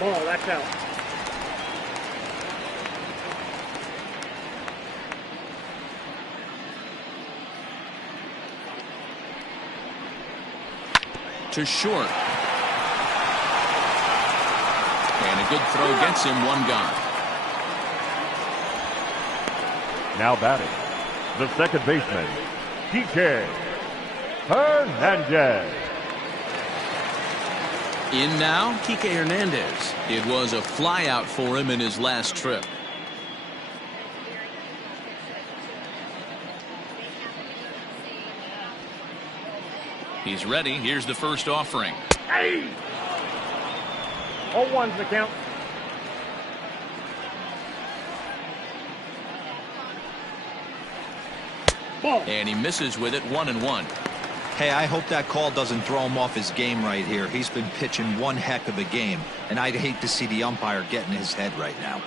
Ball, that's out. To short. And a good throw gets him 1 gone. Now batting, the second baseman, TK Hernandez. In now, Kike Hernandez. It was a flyout for him in his last trip. He's ready. Here's the first offering. Hey! 0-1's the count. Ball. And he misses with it, 1-1. Hey, I hope that call doesn't throw him off his game right here. He's been pitching one heck of a game, and I'd hate to see the umpire get in his head right now.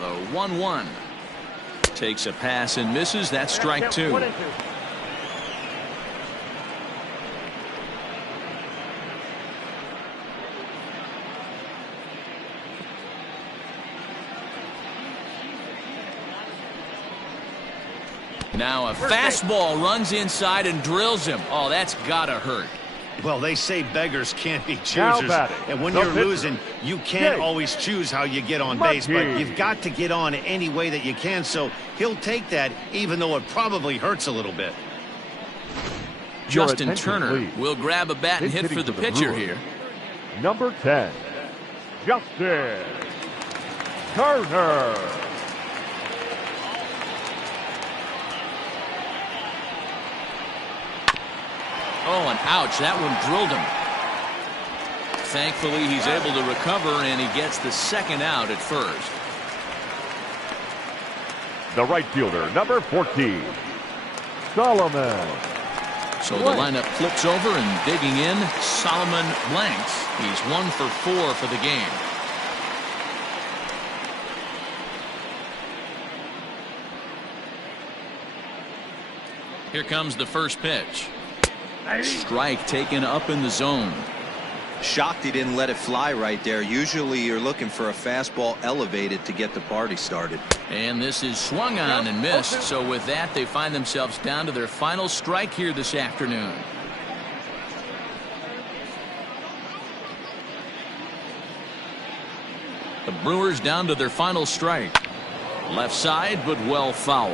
The 1-1 takes a pass and misses. That's strike 2. 1-2. Now a fastball runs inside and drills him. Oh, that's gotta hurt. Well, they say beggars can't be choosers, and when you're losing, you can't always choose how you get on base, but you've got to get on any way that you can, so he'll take that, even though it probably hurts a little bit. Justin Turner will grab a bat and hit for the pitcher here. Number 10, Justin Turner. Oh, and ouch, that one drilled him. Thankfully, he's able to recover, and he gets the second out at first. The right fielder, number 14, Solomon. So the lineup flips over, and digging in, Solomon Blanks. He's 1 for 4 for the game. Here comes the first pitch. Strike taken up in the zone. Shocked he didn't let it fly right there. Usually you're looking for a fastball elevated to get the party started. And this is swung on and missed. So with that, they find themselves down to their final strike here this afternoon. The Brewers down to their final strike. Left side, but well foul.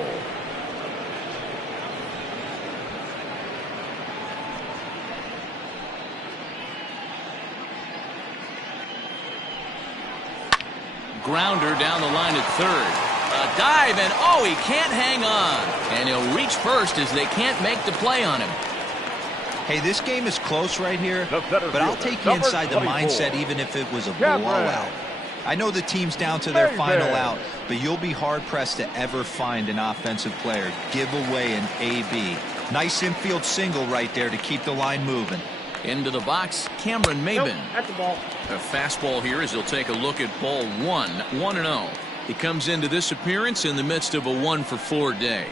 Grounder down the line at third. A dive, and oh, he can't hang on. And he'll reach first as they can't make the play on him. Hey, this game is close right here, The center but I'll fielder, take you number inside the 24. mindset even if it was a Cameron. blowout. I know the team's down to their final David. out, but you'll be hard-pressed to ever find an offensive player give away an AB. Nice infield single right there to keep the line moving. Into the box, Cameron Nope, Maben. that's the ball. A fastball here as he'll take a look at ball 1-0. He comes into this appearance in the midst of a 1-for-4 day.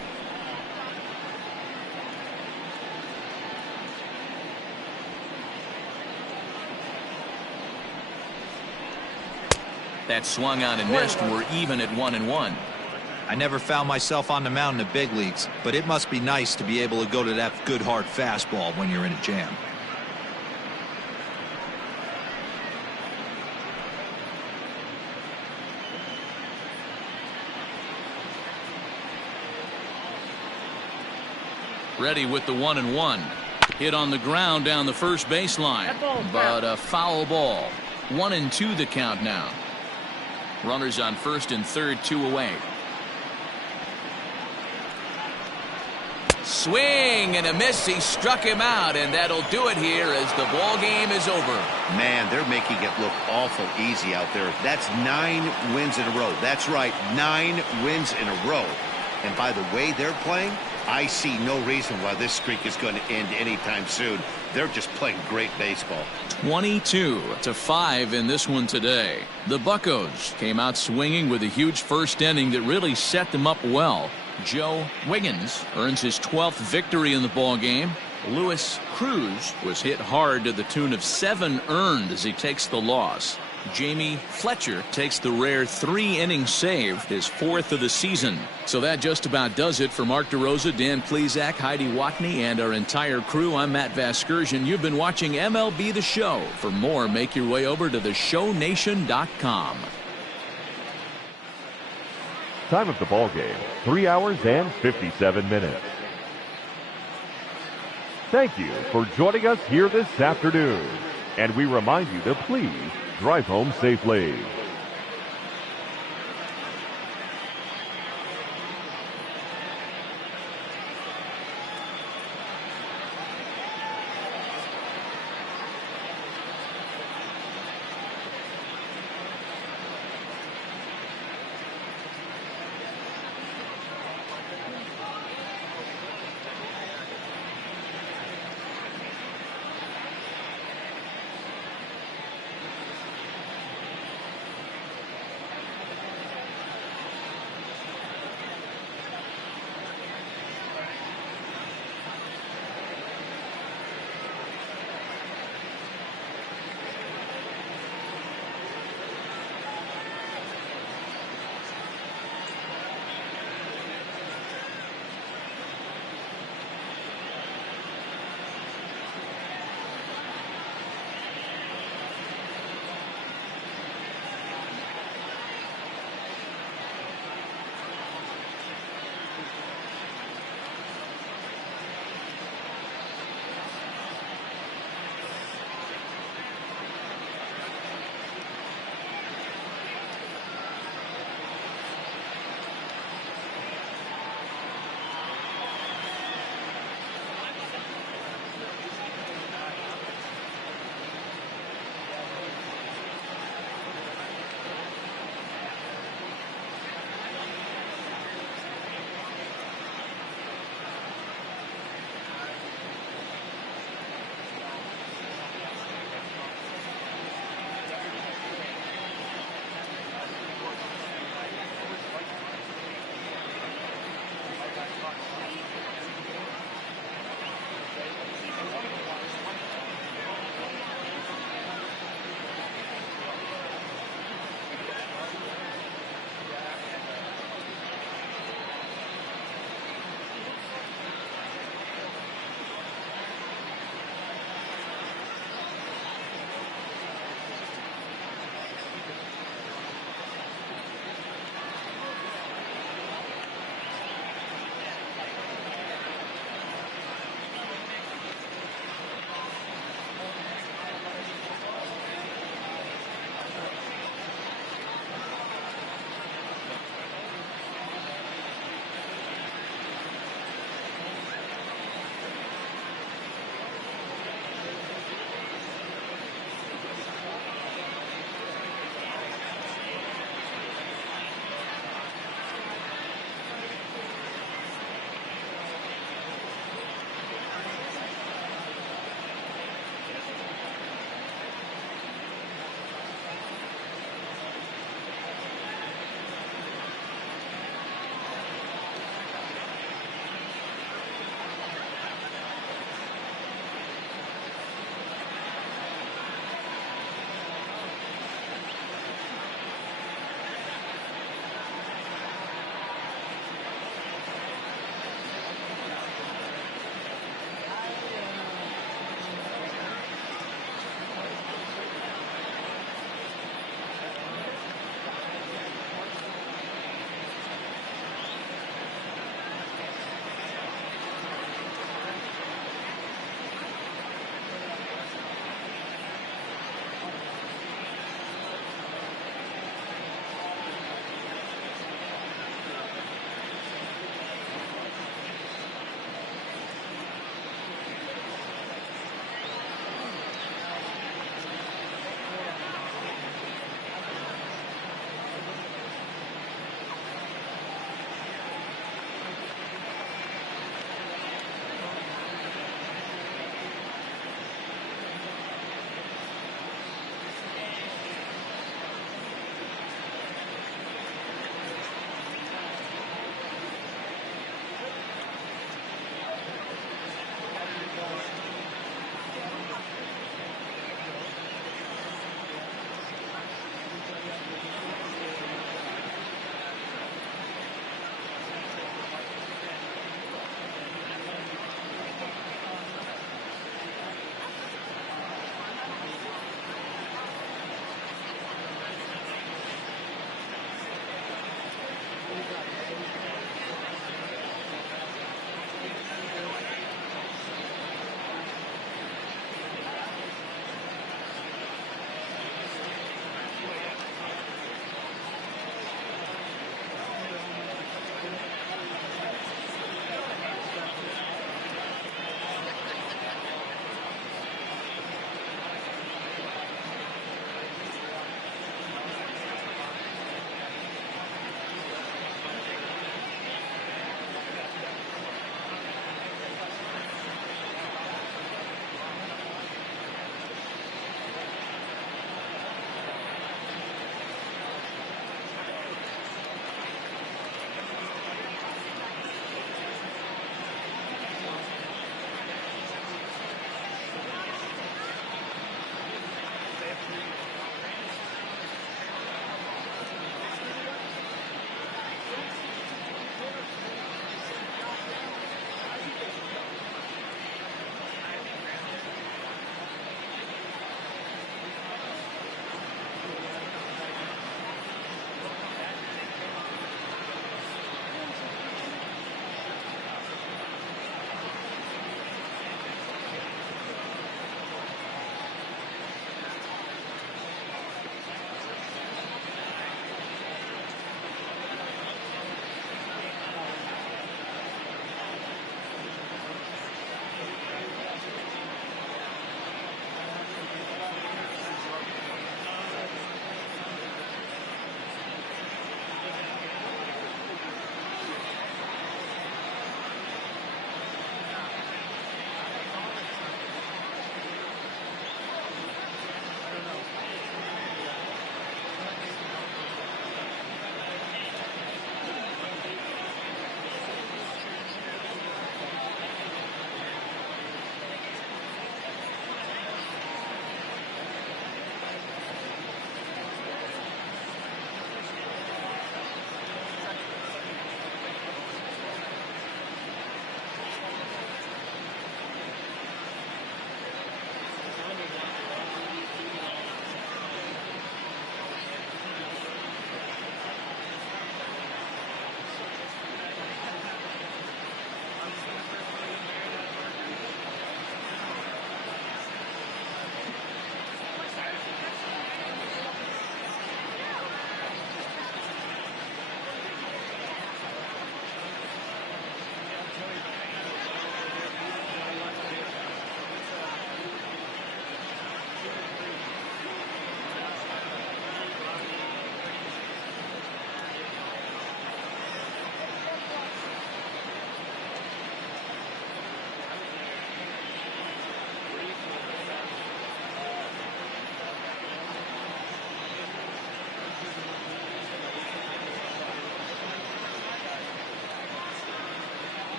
That swung on and missed. We're even at 1-1. I never found myself on the mound in the big leagues, but it must be nice to be able to go to that good hard fastball when you're in a jam. Ready with the 1-1. Hit on the ground down the first baseline, That ball's but a foul ball. 1-2 the count now. Runners on first and third, 2 away. Swing and a miss. He struck him out, and that'll do it here as the ball game is over. Man, they're making it look awful easy out there. That's 9 wins in a row. That's right, 9 wins in a row. And by the way they're playing, I see no reason why this streak is going to end anytime soon. They're just playing great baseball. 22-5 in this one today. The Buccos came out swinging with a huge first inning that really set them up well. Joe Wiggins earns his 12th victory in the ball game. Luis Cruz was hit hard to the tune of 7 earned as he takes the loss. Jamie Fletcher takes the rare 3-inning save, his 4th of the season. So that just about does it for Mark DeRosa, Dan Plesac, Heidi Watney, and our entire crew. I'm Matt Vasgersian. You've been watching MLB The Show. For more, make your way over to theshownation.com. Time of the ball game, 3 hours and 57 minutes. Thank you for joining us here this afternoon. And we remind you to please drive home safely.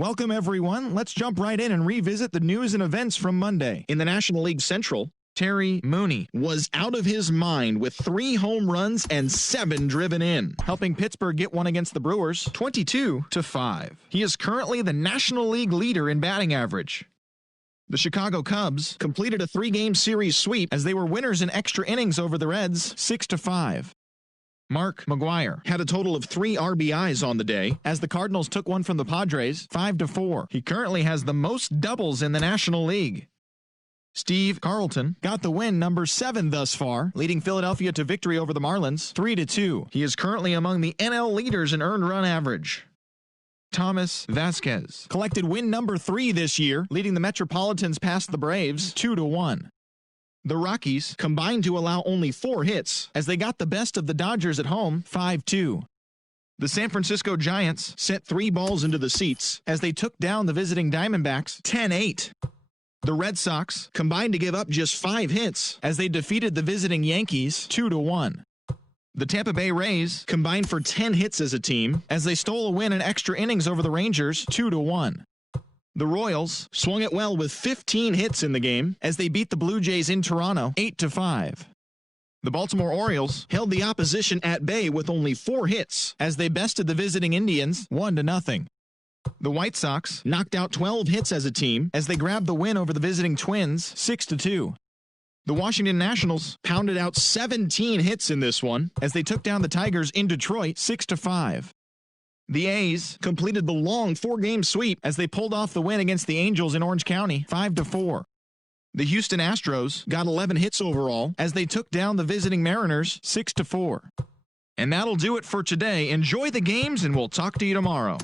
Welcome, everyone. Let's jump right in and revisit the news and events from Monday. In the National League Central, Terry Mooney was out of his mind with 3 home runs and 7 driven in, helping Pittsburgh get one against the Brewers 22-5. He is currently the National League leader in batting average. The Chicago Cubs completed a 3-game series sweep as they were winners in extra innings over the Reds 6-5. Mark McGwire had a total of 3 RBIs on the day as the Cardinals took one from the Padres 5-4. He currently has the most doubles in the National League. Steve Carlton got the win, number 7 thus far, leading Philadelphia to victory over the Marlins 3-2. He is currently among the NL leaders in earned run average. Thomas Vasquez collected win number 3 this year, leading the Metropolitans past the Braves 2-1. The Rockies combined to allow only 4 hits as they got the best of the Dodgers at home 5-2. The San Francisco Giants sent 3 balls into the seats as they took down the visiting Diamondbacks 10-8. The Red Sox combined to give up just 5 hits as they defeated the visiting Yankees 2-1. The Tampa Bay Rays combined for 10 hits as a team as they stole a win in extra innings over the Rangers 2-1. The Royals swung it well with 15 hits in the game as they beat the Blue Jays in Toronto 8-5. The Baltimore Orioles held the opposition at bay with only 4 hits as they bested the visiting Indians 1-0. The White Sox knocked out 12 hits as a team as they grabbed the win over the visiting Twins 6-2. The Washington Nationals pounded out 17 hits in this one as they took down the Tigers in Detroit 6-5. The A's completed the long 4-game sweep as they pulled off the win against the Angels in Orange County 5-4. The Houston Astros got 11 hits overall as they took down the visiting Mariners 6-4. And that'll do it for today. Enjoy the games, and we'll talk to you tomorrow.